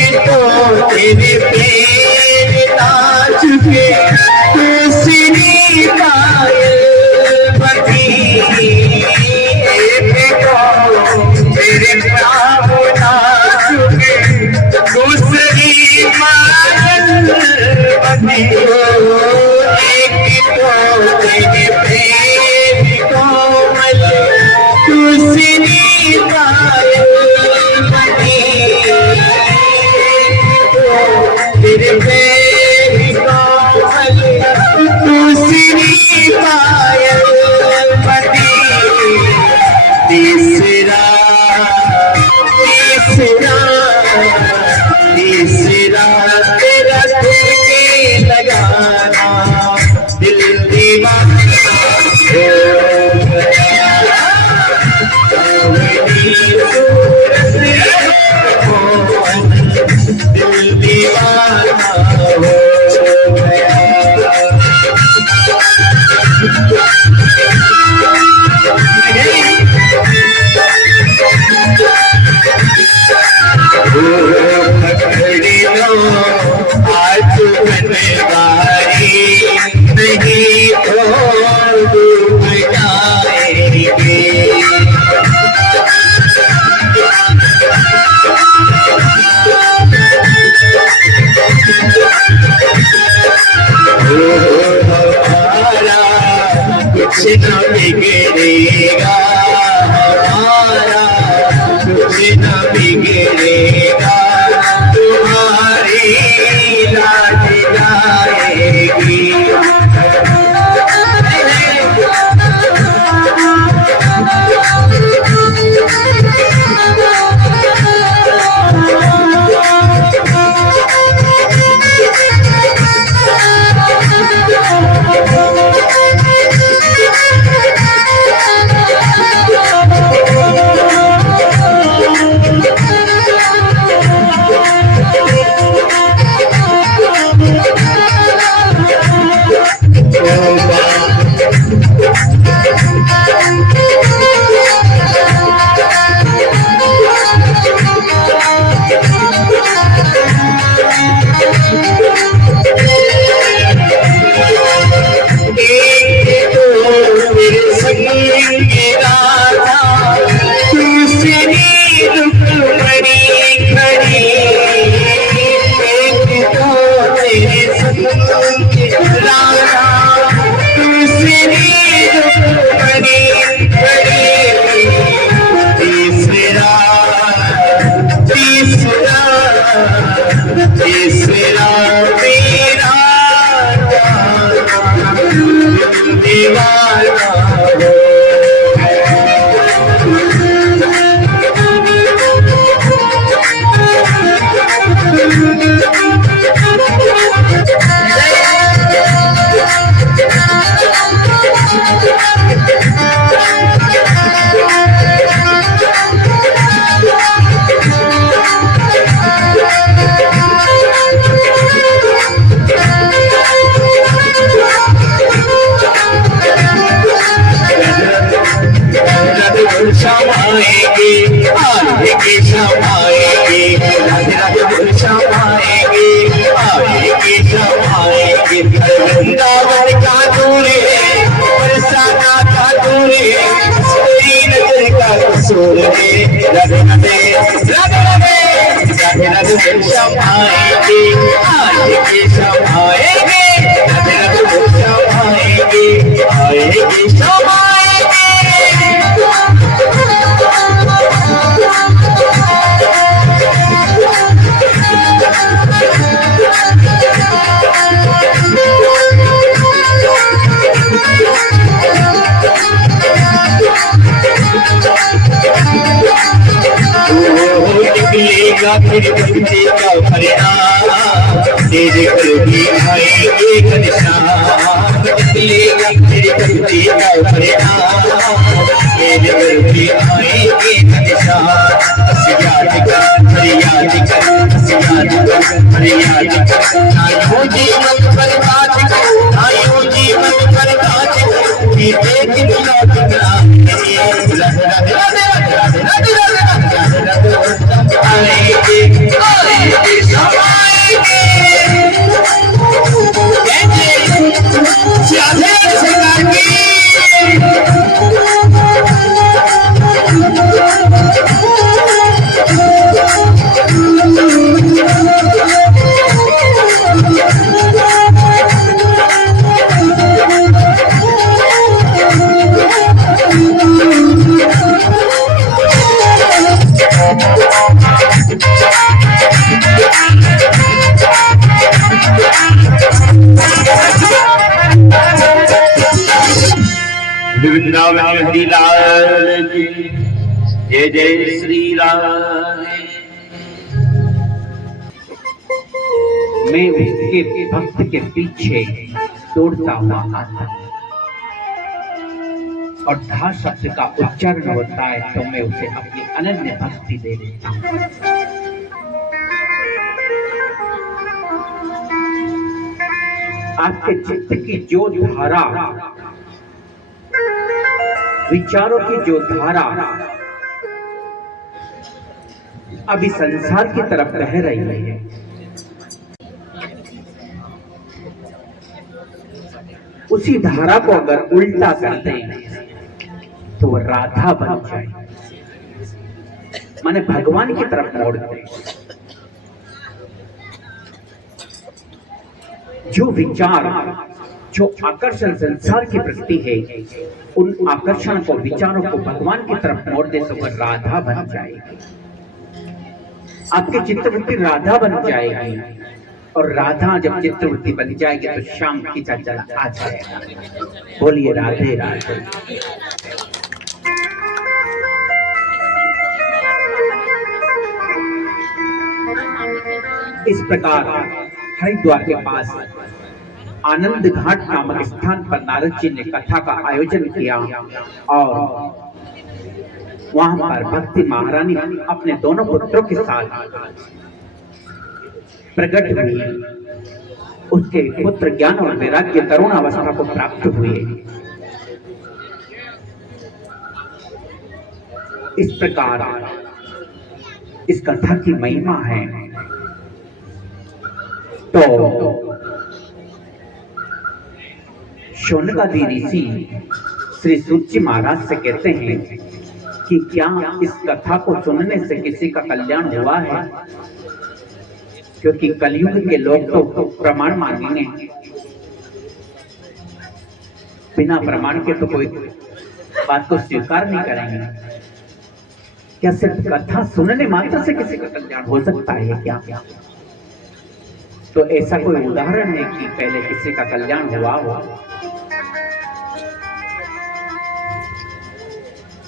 तेरे पैर नाच के दूसरी पायल बनी तेरे पाँव नाच के दूसरी पायल बनी एक तो तेरे पैर कोमल दूसरी पायल बनी तेरे पैर कोमल दूसरी पायल बनी तीसरा तीसरा तीसरा तेरा तुझके लगाना दिल दीवाना हो गया दिल दीवाना हो गया आज बनवारी नहीं तो डूब जाएंगे हमारा कुछ न बिगड़ेगा हमारा कुछ न बिगड़ेगा तुम्हारी लाज जाएगी राधा दूसरी रुक्मणी बड़ी तीसरा तीसरा तीसरा मेरा दीवाना समाएंगे आएंगे समाएंगे राधे राधे समाएंगे आएंगे समाएंगे वृंदावन का दूर है बरसाना का दूर है तेरी नजर का कसूर है राधे राधे राधे राधे राधे राधे समाएंगे आएंगे समाएंगे राधे राधे समाएंगे आएंगे समाएंगे निकलेगा फिर बच्चे का परिणाम तेरे करोगी आएंगे घनश्याम निकलेगा फिर बच्चे का परिणाम तेरे करोगी आएंगे घनश्याम याद कर फरियाद कर याद कर फरियाद कर आयो जीवन बर्बाद कर आयो जीवन बर्बाद कर पीते की लौट कर राधे राधे राधे राधे राधे राधे आएंगे आएंगे समाएंगे राधे सगाई वृंदावन हरि लाल की जय जय श्री राम। मैं उसके भक्त के पीछे दौड़ता हुआ आता और धा शब्द का उच्चारण होता है तो मैं उसे अपनी अनन्य भक्ति दे देता हूँ। आपके चित्त की जो धारा, विचारों की जो धारा अभी संसार की तरफ बह रही है, उसी धारा को अगर उल्टा कर दें तो वो राधा बन जाए, माने भगवान की तरफ मोड़ दे। जो विचार, जो आकर्षण संसार की प्रकृति है, उन आकर्षण को, विचारों को भगवान की तरफ मोड़ दे तो वह राधा बन जाएगी। आपकी चित्तवृत्ति राधा बन जाएगी और राधा जब चित्तवृत्ति बन जाएगी तो श्याम खींचा चला आ जाएगा। बोलिए राधे राधे। इस प्रकार हरिद्वार के पास आनंद घाट नामक स्थान पर नारद जी ने कथा का आयोजन किया और वहां पर भक्ति महारानी अपने दोनों पुत्रों के साथ प्रकट हुई। उसके पुत्र ज्ञान और वैराग्य तरुण अवस्था को प्राप्त हुए। इस प्रकार इस कथा की महिमा है। तो शौनकादि ऋषि श्री सूत जी महाराज से कहते हैं कि क्या इस कथा को सुनने से किसी का कल्याण हुआ है? क्योंकि कलयुग के लोग तो प्रमाण मानेंगे बिना प्रमाण के तो कोई बात को स्वीकार नहीं करेंगे। क्या सिर्फ कथा सुनने मात्र से किसी का कल्याण हो सकता है क्या? तो ऐसा कोई उदाहरण है कि पहले किसी का कल्याण हुआ हो?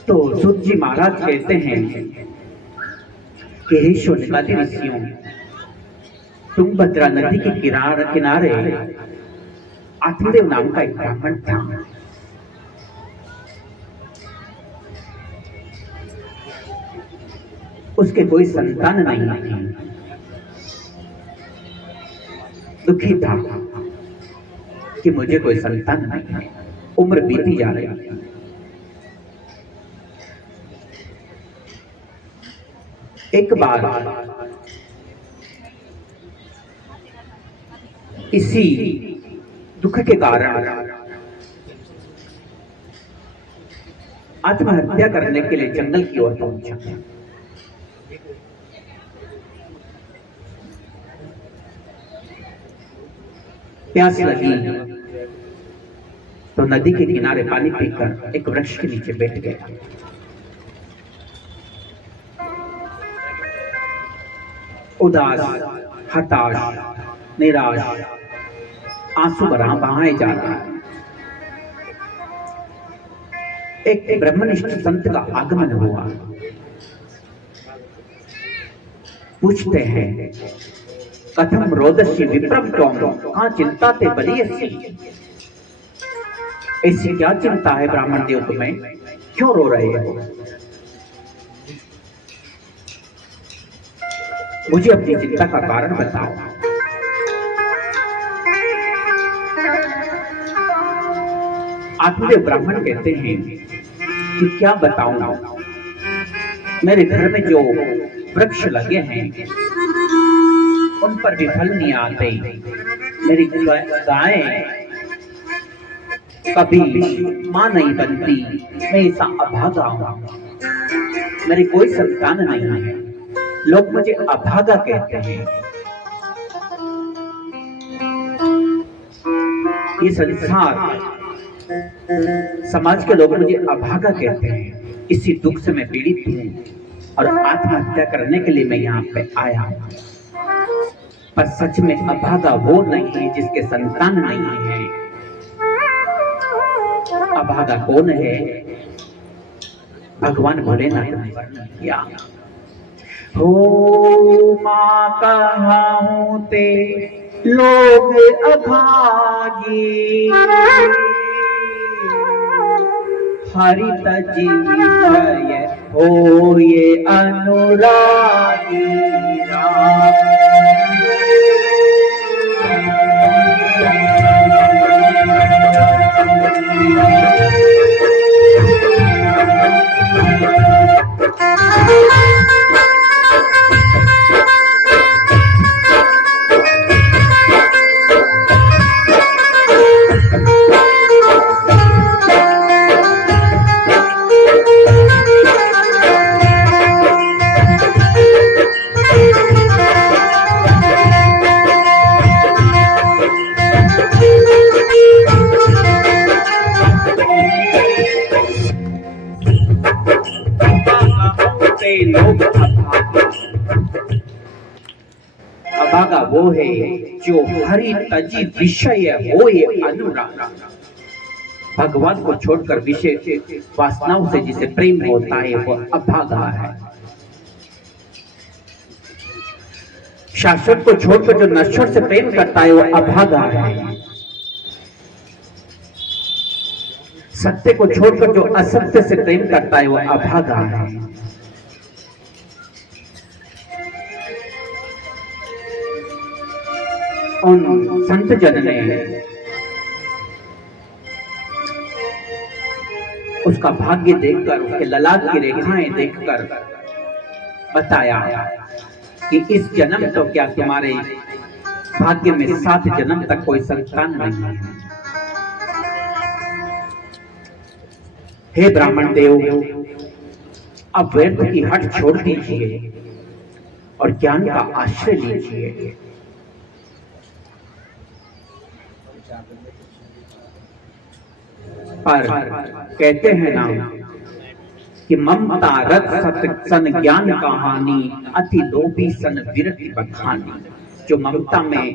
तो सूत जी महाराज कहते हैं कि हे शौनकादि ऋषियों, तुंगभद्रा नदी के किनारे आत्मदेव नाम का एक ब्राह्मण था। उसके कोई संतान नहीं थी, दुखी था कि मुझे कोई संतान नहीं है, उम्र बीती जा रही है। एक बार इसी दुख के कारण आत्महत्या करने के लिए जंगल की ओर पहुंचा। प्यास लगी तो नदी के किनारे पानी पीकर एक वृक्ष के नीचे बैठ गया। उदास, हताश, निराश, आंसू बहाए जा रहा है। एक ब्रह्मनिष्ठ संत का आगमन हुआ। पूछते हैं, कथम रोदसी विप्रम त्वं, कहां चिंता ते बलियसी? ऐसी क्या चिंता है ब्राह्मण देव तुम्हें, क्यों रो रहे हो? मुझे अपनी चिंता का कारण बताओ। आत्मदेव ब्राह्मण कहते हैं कि क्या बताऊं, मेरे घर में जो वृक्ष लगे हैं उन पर भी फल नहीं आते। मेरी गायें कभी मां नहीं बनती, मैं ऐसा अभागा हूं, मेरी कोई संतान नहीं है, लोग मुझे अभागा कहते हैं। ये संसार, समाज के लोग मुझे अभागा कहते हैं। इसी दुख से मैं पीड़ित हूं और आत्महत्या करने के लिए मैं यहाँ पे आया हूं। पर सच में अभागा वो नहीं है जिसके संतान नहीं है। अभागा कौन है? भगवान भोलेनाथ ने वर्णन किया। हो मां कहाऊं ते लोग अभागी, हरि तजी जय हो ये अनुरागी राम। अभागा वो है जो हरि तजी विषय हो ये अनुराग। भगवान को छोड़कर विषय वासनाओं से जिसे प्रेम होता है वो अभागा है। शाश्वत को छोड़कर जो नश्वर से प्रेम करता है वो अभागा है। सत्य को छोड़कर जो असत्य से प्रेम करता है वो अभागा है। उन संत जन ने उसका भाग्य देखकर, उसके ललाट की रेखाएं देखकर बताया कि इस जन्म तो क्या तुम्हारे भाग्य में 7 जन्म तक कोई संतान नहीं है। हे ब्राह्मण देव, अब व्यर्थ की हट छोड़ दीजिए और ज्ञान का आश्रय लीजिए। पर कहते हैं ना कि ममता रथ सत सन ज्ञान कहानी, अति लोभी सन विरति बखानी। जो ममता में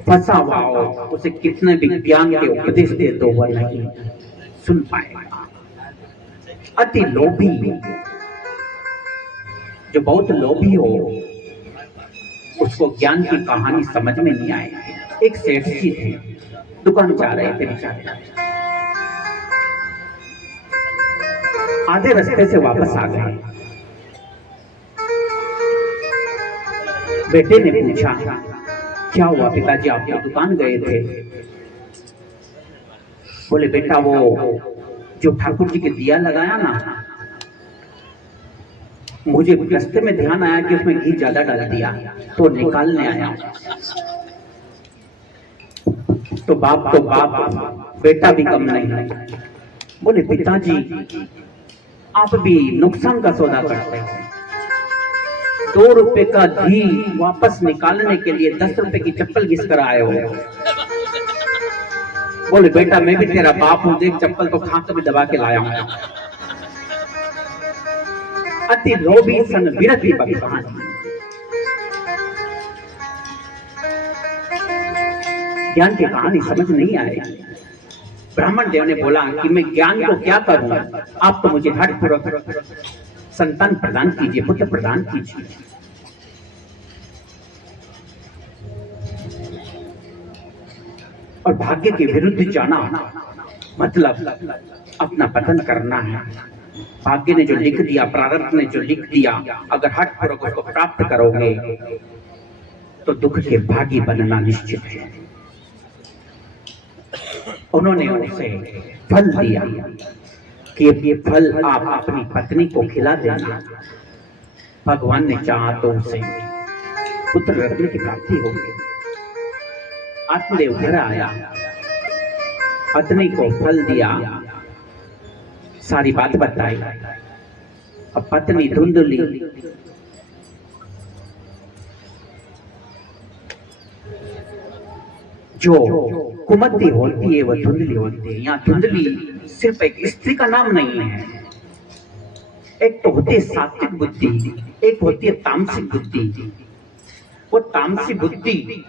फंसा हुआ हो उसे कितने भी ज्ञान के उपदेश दे दो वह नहीं सुन पाएगा। अति लोभी, जो बहुत लोभी हो उसको ज्ञान की कहानी समझ में नहीं आएगी। एक सेठ जी थे, दुकान जा रहे थे बेचारे, आधे रास्ते से वापस आ गए। बेटे ने पूछा, क्या हुआ पिताजी, आप तो दुकान गए थे? बोले, बेटा वो जो ठाकुर जी के दिया लगाया ना, मुझे रास्ते में ध्यान आया कि उसमें घी ज्यादा डाल दिया तो निकालने आया। तो बाप बेटा भी कम नहीं। बोले, पिताजी आप भी नुकसान का सौदा करते हो। 2 रुपए का घी वापस निकालने के लिए 10 रुपए की चप्पल घिस कर आए हो। बोले, बेटा मैं भी तेरा बाप हूं, देख चप्पल तो खाक में दबा के लाया हूं। अति लोभी सन विरति बखानी। ज्ञान की कहानी समझ नहीं आएगी। ब्राह्मण देव ने बोला कि मैं ज्ञान को क्या करूं, आप तो मुझे हठ पूर्वक संतान प्रदान कीजिए, पुत्र प्रदान कीजिए। और भाग्य के विरुद्ध जाना मतलब अपना पतन करना है। भाग्य ने जो लिख दिया, प्रारब्ध ने जो लिख दिया, अगर हठ पूर्वक उसको प्राप्त करोगे तो दुख के भागी बनना निश्चित है। उन्होंने उसे फल दिया कि ये फल आप अपनी पत्नी को खिला देना। भगवान ने चाहा तो उसे पुत्र रत्न की प्राप्ति होगी। आत्मदेव घर आया, पत्नी को फल दिया, सारी बात बताई। अब पत्नी धुंधली, जो कुमति होती है वह धुंधली होती है। यहाँ धुंधली सिर्फ एक स्त्री का नाम नहीं है। एक तो होती है सात्विक बुद्धि, एक होती है तामसिक बुद्धि। वो तामसिक बुद्धि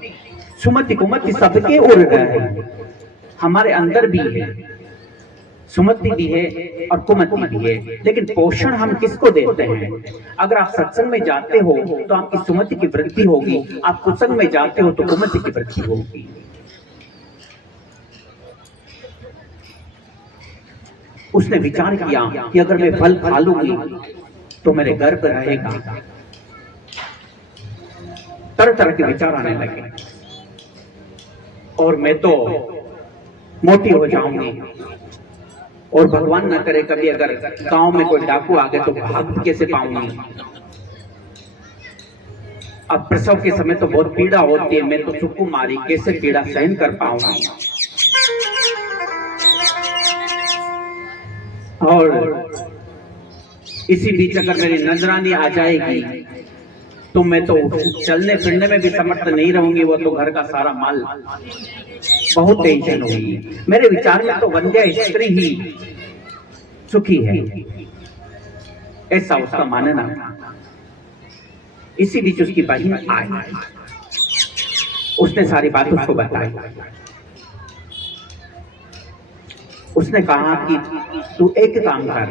सुमति कुमति सबके उड़ रहे हैं, हमारे अंदर भी है, सुमति भी है और कुमति भी है। लेकिन पोषण हम किसको देते हैं? अगर आप सत्संग में जाते हो तो आपकी सुमति की वृद्धि होगी, आप कुसंग में जाते हो तो कुमति की वृद्धि होगी। उसने विचार किया कि अगर मैं फल खा लूंगी तो मेरे गर्भ रहेगा। तरह तरह के विचार आने लगे, और मैं तो मोटी हो जाऊंगी, और भगवान न करे कभी अगर गांव में कोई डाकू आ गए तो भाग कैसे पाऊंगी। अब प्रसव के समय तो बहुत पीड़ा होती है, मैं तो सुकुमारी कैसे पीड़ा सहन कर पाऊंगी। और इसी बीच अगर मेरी नजरानी आ जाएगी तो मैं तो चलने फिरने में भी समर्थ नहीं रहूंगी, वो तो घर का सारा माल। बहुत टेंशन हुई। मेरे विचार में तो वंध्या स्त्री ही सुखी है, ऐसा उसका मानना। इसी बीच उसकी बहन आई, उसने सारी बात उसको बताई। उसने कहा कि तू एक काम कर,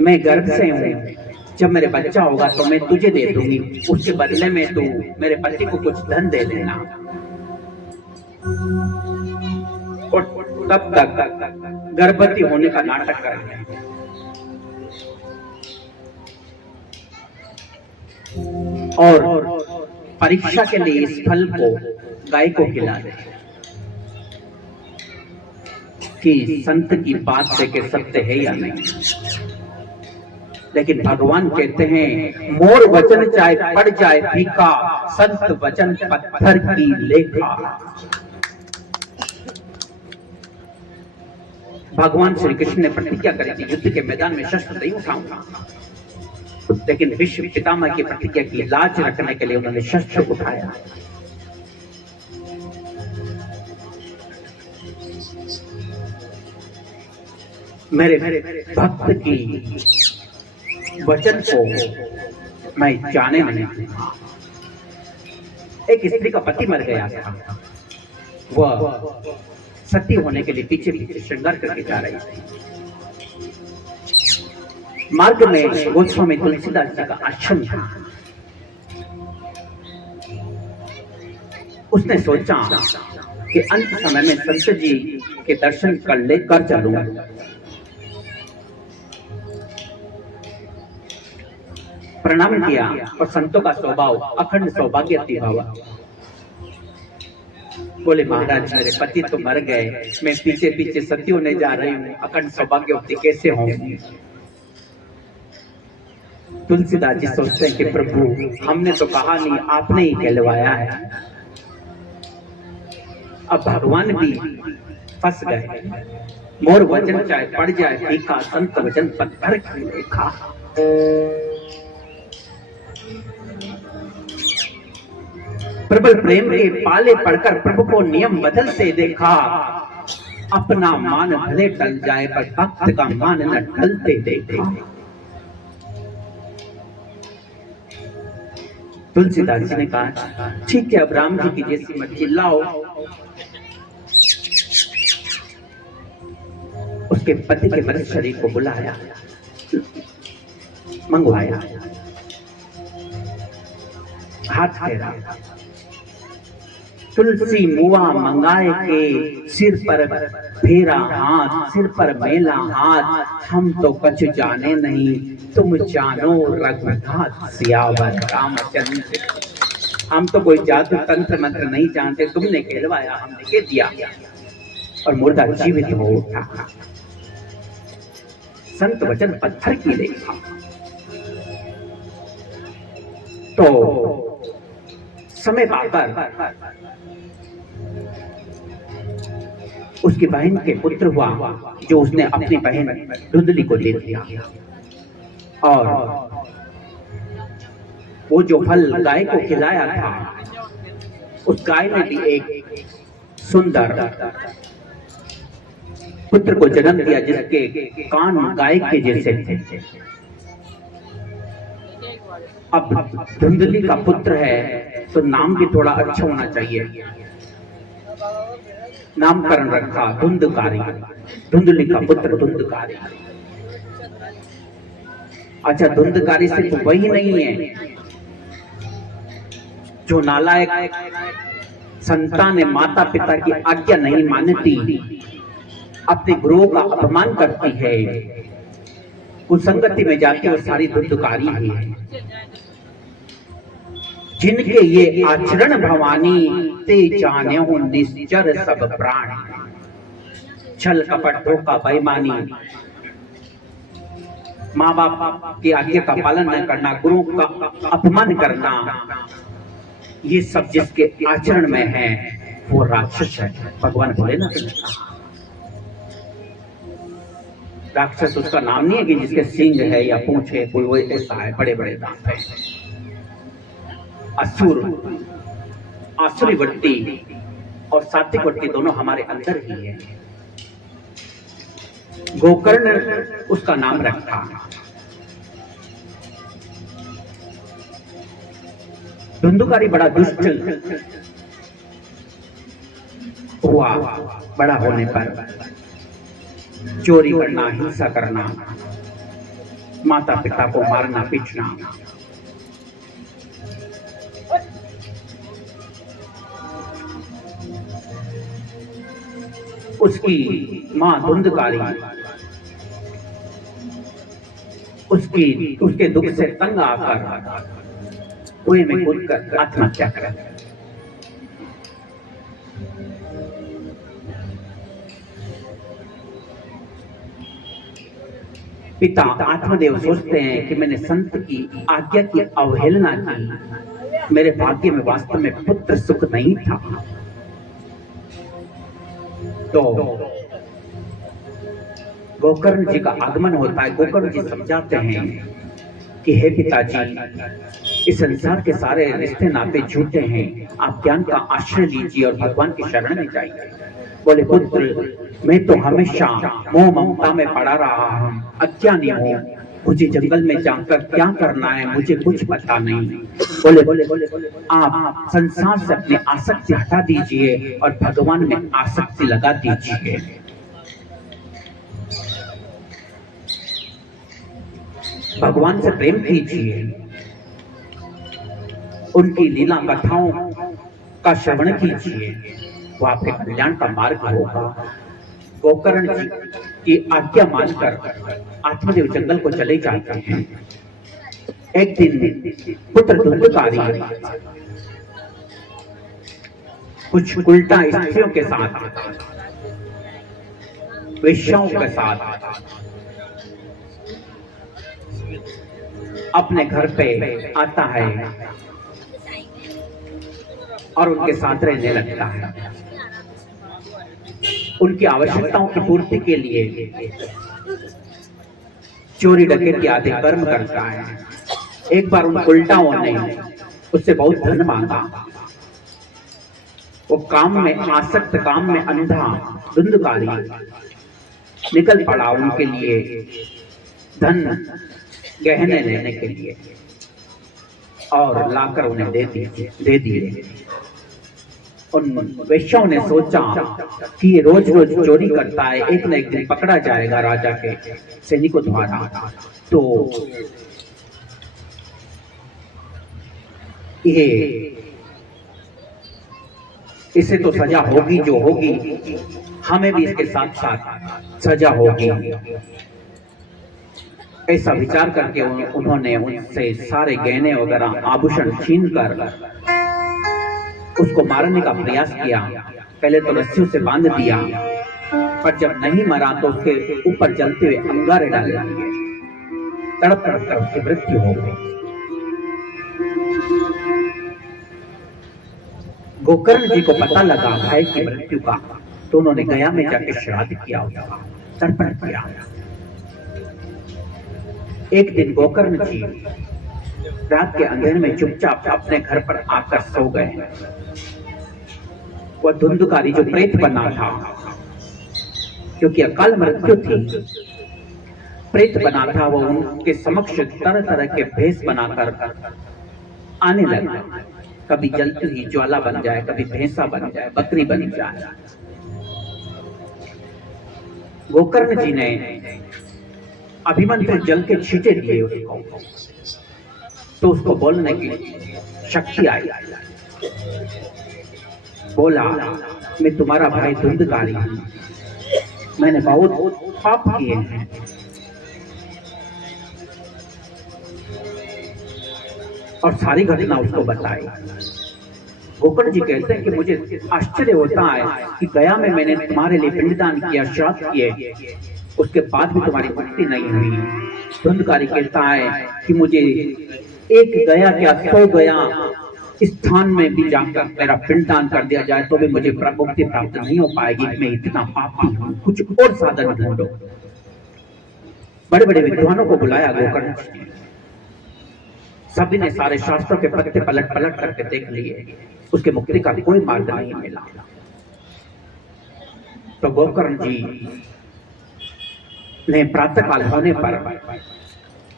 मैं गर्भ से हूं, जब मेरे बच्चा होगा तो मैं तुझे दे दूंगी, उसके बदले में तू मेरे पति को कुछ धन दे देना। और तब तक गर्भवती होने का नाटक करेंगे। और परीक्षा के लिए इस फल को गाय को खिला दे कि संत की बात से के सत्य है या नहीं। लेकिन भगवान कहते हैं, मोर वचन चाहे पड़ जाए फीका, संत वचन पत्थर की लेखा। भगवान श्री कृष्ण ने प्रतिज्ञा करी थी, युद्ध के मैदान में शस्त्र नहीं उठाऊंगा, लेकिन विश्व पितामह की प्रतिज्ञा की लाज रखने के लिए उन्होंने शस्त्र उठाया। मेरे भक्त की वचन को मैं जाने नहीं दूंगा। एक स्त्री का पति मर गया था, वह सती होने के लिए पीछे पीछे श्रृंगार करके जा रही थी। मार्ग में गोस्वामी तुलसीदास जी का आश्रम था। उसने सोचा कि अंत समय में संत जी के दर्शन कर चलूं। प्रणाम किया और संतों का स्वभाव अखंड सौभाग्यवती भाव। बोले महाराज मेरे पति तो मर गए, मैं पीछे पीछे सती होने जा रही हूँ, अखंड सौभाग्यवती कैसे होंगी। तुलसीदास जी सोचते हैं कि प्रभु हमने तो कहा नहीं, आपने ही कहलवाया है। अब भगवान भी फंस गए। मोर वचन चाहे पड़ जाए फीका, संत वचन पत्थर की लेखा। प्रबल प्रेम के पाले पड़कर प्रभु को नियम बदलते देखा। अपना मान भले टल जाए पर भक्त का मान न टलते देखा। तुलसीदास जी ने कहा ठीक है, अब राम जी की जैसी मर्जी लाओ। उसके पति के मृत शरीर को बुलाया, मंगवाया, हाथ फेरा। तुलसी मुआ मंगाए के सिर पर फेरा हाथ, सिर पर मेला हाथ। हम तो कछ जाने नहीं, तुम जानो रघुनाथ सियावर रामचंद्र। हम तो कोई जादू तंत्र मंत्र नहीं जानते, तुमने कहलवाया, हमने कह दिया। और मुर्दा जीवित हो उठा। संत वचन पत्थर की लेखा। तो समय पाकर उसकी बहन के पुत्र हुआ, जो उसने अपनी बहन धुंधली को दे दिया। और वो जो फल गाय को खिलाया था, उस गाय ने भी एक सुंदर पुत्र को जन्म दिया, जिसके कान गाय के जैसे थे। अब धुंधली का पुत्र है तो नाम भी थोड़ा अच्छा होना चाहिए। नामकरण रखा धुंधकारी। धुंधली का पुत्र धुंधकारी। अच्छा, धुंधकारी सिर्फ वही नहीं है जो नालायक संतान है, माता पिता की आज्ञा नहीं मानती, अपने गुरुओं का अपमान करती है, कुसंगति में जाती है, और सारी धुंधकारी है। जिनके ये आचरण भवानी, ते जाने हो निश्चर सब प्राण। छल कपट धोखा बेईमानी, माँ बाप की आज्ञा का पालन न करना, गुरु का अपमान करना, ये सब जिसके आचरण में है वो राक्षस है। भगवान बोले ना, राक्षस उसका नाम नहीं है कि जिसके सींग है या पूंछ है, कोई वो ऐसा है, बड़े बड़े दांत है। असुर, आसुरी वृत्ति और सात्विक वृत्ति दोनों हमारे अंदर ही है। गोकर्ण उसका नाम रखा। धुंधकारी बड़ा दुष्ट हुआ। बड़ा होने पर चोरी करना, हिंसा करना, माता पिता को मारना पीटना। उसकी मां धुंधकारी उसके दुख से तंग आकर कुएं में कूदकर आत्महत्या कर। पिता आत्मदेव सोचते हैं कि मैंने संत की आज्ञा की अवहेलना की, मेरे भाग्य में वास्तव में पुत्र सुख नहीं था। तो गोकर्ण जी का आगमन होता है। गोकर्ण जी समझाते हैं कि हे पिताजी, इस संसार के सारे रिश्ते नाते झूठे हैं, आप ज्ञान का आश्रय लीजिए और भगवान की शरण में जाइए। बोले पुत्र, मैं तो हमेशा मोह ममता में पड़ा रहा हूँ, अज्ञानी हूँ, मुझे जंगल में जाकर क्या करना है मुझे कुछ पता नहीं। बोले आप संसार से अपनी आसक्ति हटा दीजिए और भगवान में आसक्ति लगा दीजिए। भगवान से प्रेम कीजिए, उनकी लीला कथाओं का श्रवण कीजिए, वो आपके कल्याण का मार्ग होगा। गोकर्ण जी की आज्ञा मानकर आत्मदेव जंगल को चले जाते हैं। एक दिन पुत्र धुंधकारी कुछ उल्टा स्त्रियों के साथ, वेश्याओं के साथ अपने घर पे आता है और उनके साथ रहने लगता है। उनकी आवश्यकताओं की पूर्ति के लिए चोरी डकैती आदि कर्म करता है। एक बार उन उल्टाओं ने उससे बहुत धन मांगा। वो काम में आसक्त, काम में अंधा धुंधकारी निकल पड़ा उनके लिए धन गहने लेने के लिए और लाकर उन्हें दे दिए। उन वेश्याओं ने सोचा कि ये रोज रोज चोरी करता है, एक न एक दिन पकड़ा जाएगा राजा के सैनिकों द्वारा, तो ये इसे तो सजा होगी जो होगी, हमें भी इसके साथ साथ सजा होगी। ऐसा विचार करके उन्होंने उनसे सारे गहने वगैरह आभूषण छीन कर उसको मारने का प्रयास किया। पहले तो रस्सियों से बांध दिया, पर जब नहीं मरा तो उसके ऊपर जलते हुए अंगारे डाल दिए। तड़प तड़प कर उसकी मृत्यु हो गई। गोकर्ण जी को पता लगा भाई की मृत्यु का, तो उन्होंने गया में जाकर श्राद्ध किया, उसका तर्पण किया। एक दिन गोकर्ण जी रात के अंधेरे में चुपचाप अपने घर पर आकर सो गए। वह धुंधकारी जो प्रेत बना था, क्योंकि अकाल मृत्यु थी, प्रेत बना था, वो उनके समक्ष तरह तरह के भेष बनाकर आने लगा। कभी जलती हुई ज्वाला बन जाए, कभी भैंसा बन जाए, बकरी बन जाए। गोकर्ण जी ने अभिमंत्रित जल के छींटे दिए उसको, तो उसको बोलने की शक्ति आई। बोला, मैं तुम्हारा भाई धुंधकारी हूं, मैंने बहुत पाप किए हैं। और सारी घटना उसको बताई। गोकर्ण जी कहते हैं कि मुझे आश्चर्य होता है कि गया में मैंने तुम्हारे लिए पिंडदान किया, श्राद्ध किए, उसके बाद भी तुम्हारी मुक्ति नहीं हुई। धुंधकारी कहता है कि मुझे एक गया क्या 100 गया स्थान में भी जाकर मेरा पिंडदान कर दिया जाए तो भी मुझे मुक्ति प्राप्त नहीं हो पाएगी। मैं इतना पापी हूं, कुछ और साधन ढूंढो। बड़े बड़े विद्वानों को बुलाया गोकर्ण जी ने, सभी ने सारे शास्त्रों के पत्ते पलट पलट करके देख लिए, उसके मुक्ति का कोई मार्ग नहीं मिला। तो गोकर्ण जी ने प्रातः काल होने पर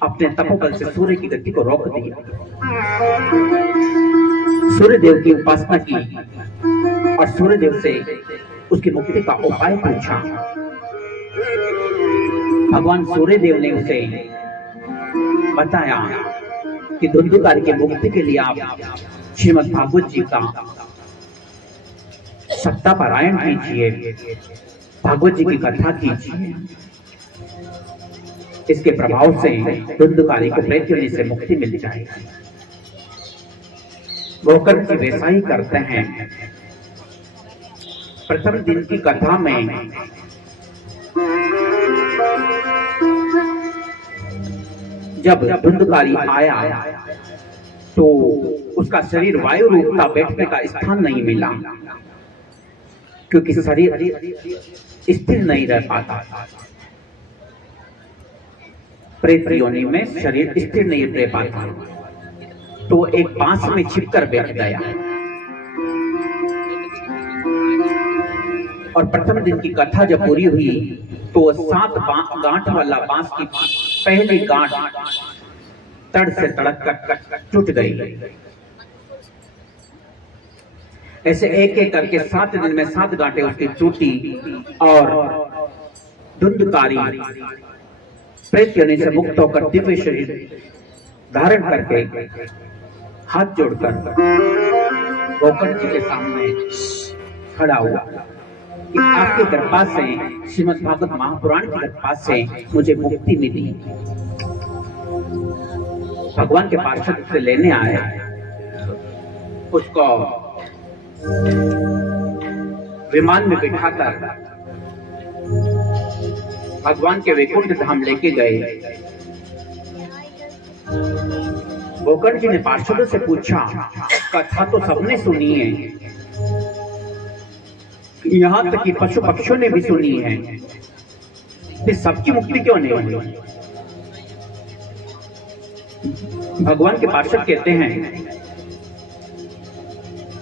अपने तपोबल से सूर्य की गति को रोक दिया, सूर्य देव की उपासना की और सूर्य देव से उसकी मुक्ति का उपाय पूछा। भगवान सूर्य देव ने उसे बताया कि धुंधकारी की मुक्ति के लिए आप श्रीमद् भागवत जी का सप्ताह पारायण कीजिए, भागवत जी की कथा कीजिए। इसके प्रभाव से धुंधकारी को प्रेत योनि से मुक्ति मिल जाएगी। गोकर्ण जी वैसा ही करते हैं। प्रथम दिन की कथा में जब धुंधकारी आया तो उसका शरीर वायु रूप था, बैठने का स्थान नहीं मिला, क्योंकि शरीर स्थिर नहीं रह पाता। प्रेत योनि में शरीर स्थिर नहीं रह पाता, तो एक बांस में छिपकर बैठ गया। और प्रथम दिन की कथा जब पूरी हुई तो वो 7 गांठ वाला बांस की पहली गांठ तड़ से तड़क कर टूट गई। ऐसे एक एक करके 7 दिन में 7 गांठें उसकी टूटी और धुंधकारी प्रेत योनि से मुक्त होकर दिव्य शरीर धारण करके हाथ जोड़कर गोकर्ण जी के सामने खड़ा हुआ कि आपके कृपा से, श्रीमद् भागवत महापुराण की कृपा से मुझे मुक्ति मिली। भगवान के पार्षद से लेने आए, उसको विमान में बिठाकर भगवान के वैकुंठ धाम लेके गए। गोकर्ण जी ने पार्षदों से पूछा, कथा तो सबने सुनी है, यहाँ तक कि पशु पक्षियों ने भी सुनी है, फिर सबकी मुक्ति क्यों नहीं हुई? भगवान के पार्षद कहते हैं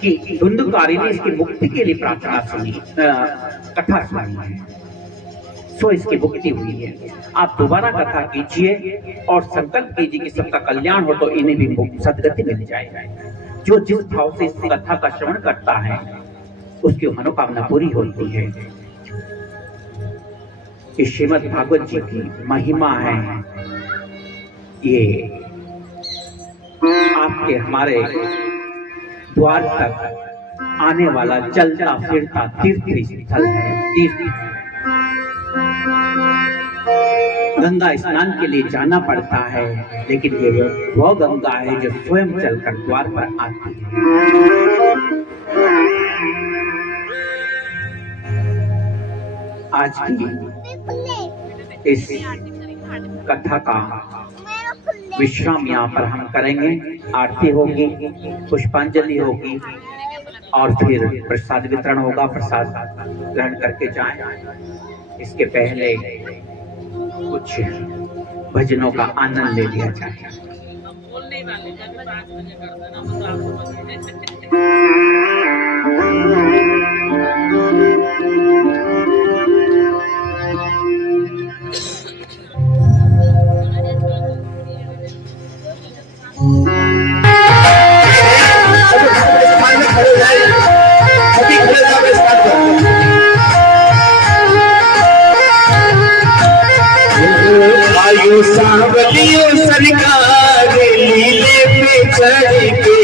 कि धुंधकारी ने इसकी मुक्ति के लिए प्रार्थना सुनी, कथा सुनी है, सो इसकी मुक्ति हुई है। आप दोबारा कथा कीजिए और संकल्प कीजिए कि सबका कल्याण हो तो इन्हें भी सदगति मिल जाएगा। जो जिस भाव से इस कथा का श्रवण करता है उसकी मनोकामना पूरी होती है। इस श्रीमद् भागवत जी की महिमा है, ये आपके हमारे द्वार तक आने वाला चलता फिरता तीर्थ स्थल है। तीर्थ गंगा स्नान के लिए जाना पड़ता है, लेकिन ये वो गंगा है जो स्वयं चलकर द्वार पर आती है। आज की इस कथा का विश्राम यहाँ पर हम करेंगे। आरती होगी, पुष्पांजलि होगी और फिर प्रसाद वितरण होगा। प्रसाद ग्रहण करके जाएं। इसके पहले कुछ भजनों का आनंद ले लिया जाए। आयु सांवलियो सरकार लीले पे चढ़ के,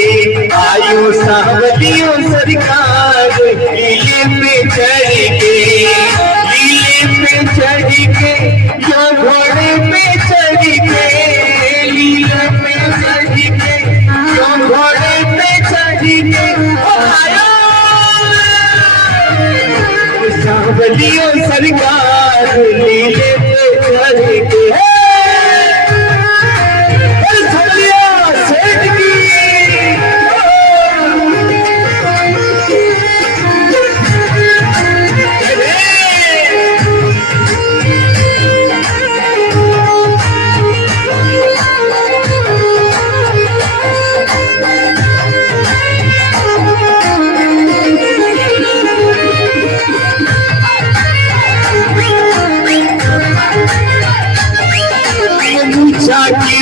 आयु सांवलियो सरकार लीले पे चढ़ के, लीले पे चढ़ के, जो घोड़े पे चढ़ के, लीले पे चढ़ के, जो घोड़े पे चढ़ के, आयो सांवलियो सरकार लीले पे चढ़ के।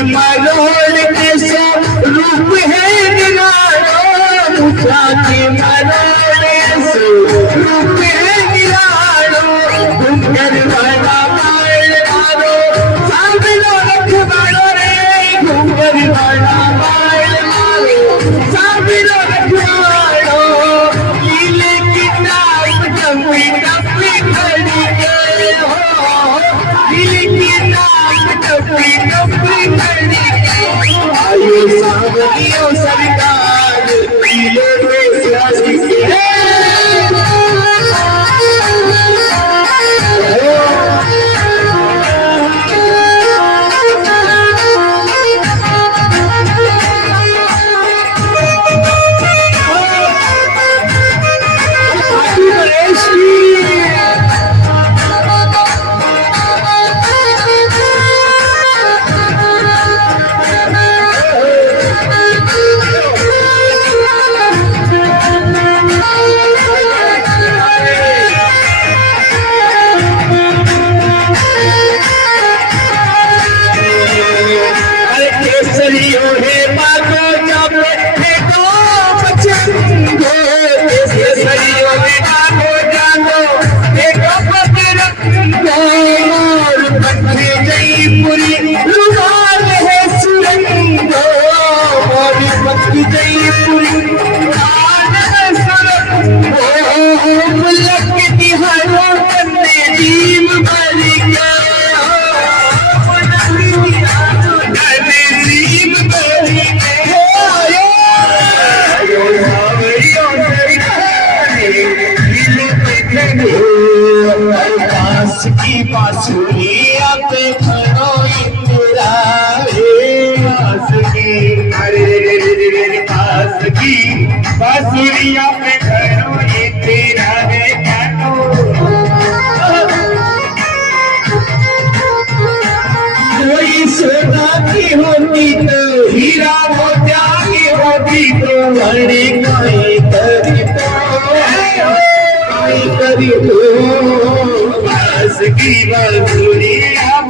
मरोड़ के सो रूप है निरालो, मुझा के मरोड़ सो रूप है निरालो, घूमकर वाला मार मारो, सामने रखवालो रे, घूमकर वाला मार मारो, सामने रखवालो, लीले की नाप टपी टपी खड़ी गए हो, लीले की नाप टपी टपी आयु सांवलियो सरकार लीले पे चढ़ के। पास की बांसुरिया पे खड़ो इंदिरा पास की अरे पास की बांसुरिया पे खड़ो इंदिरा रे कोई सोना की होती तो हीरा मोतिया की होती तो अरे कोई करी तो पास की बांसुरिया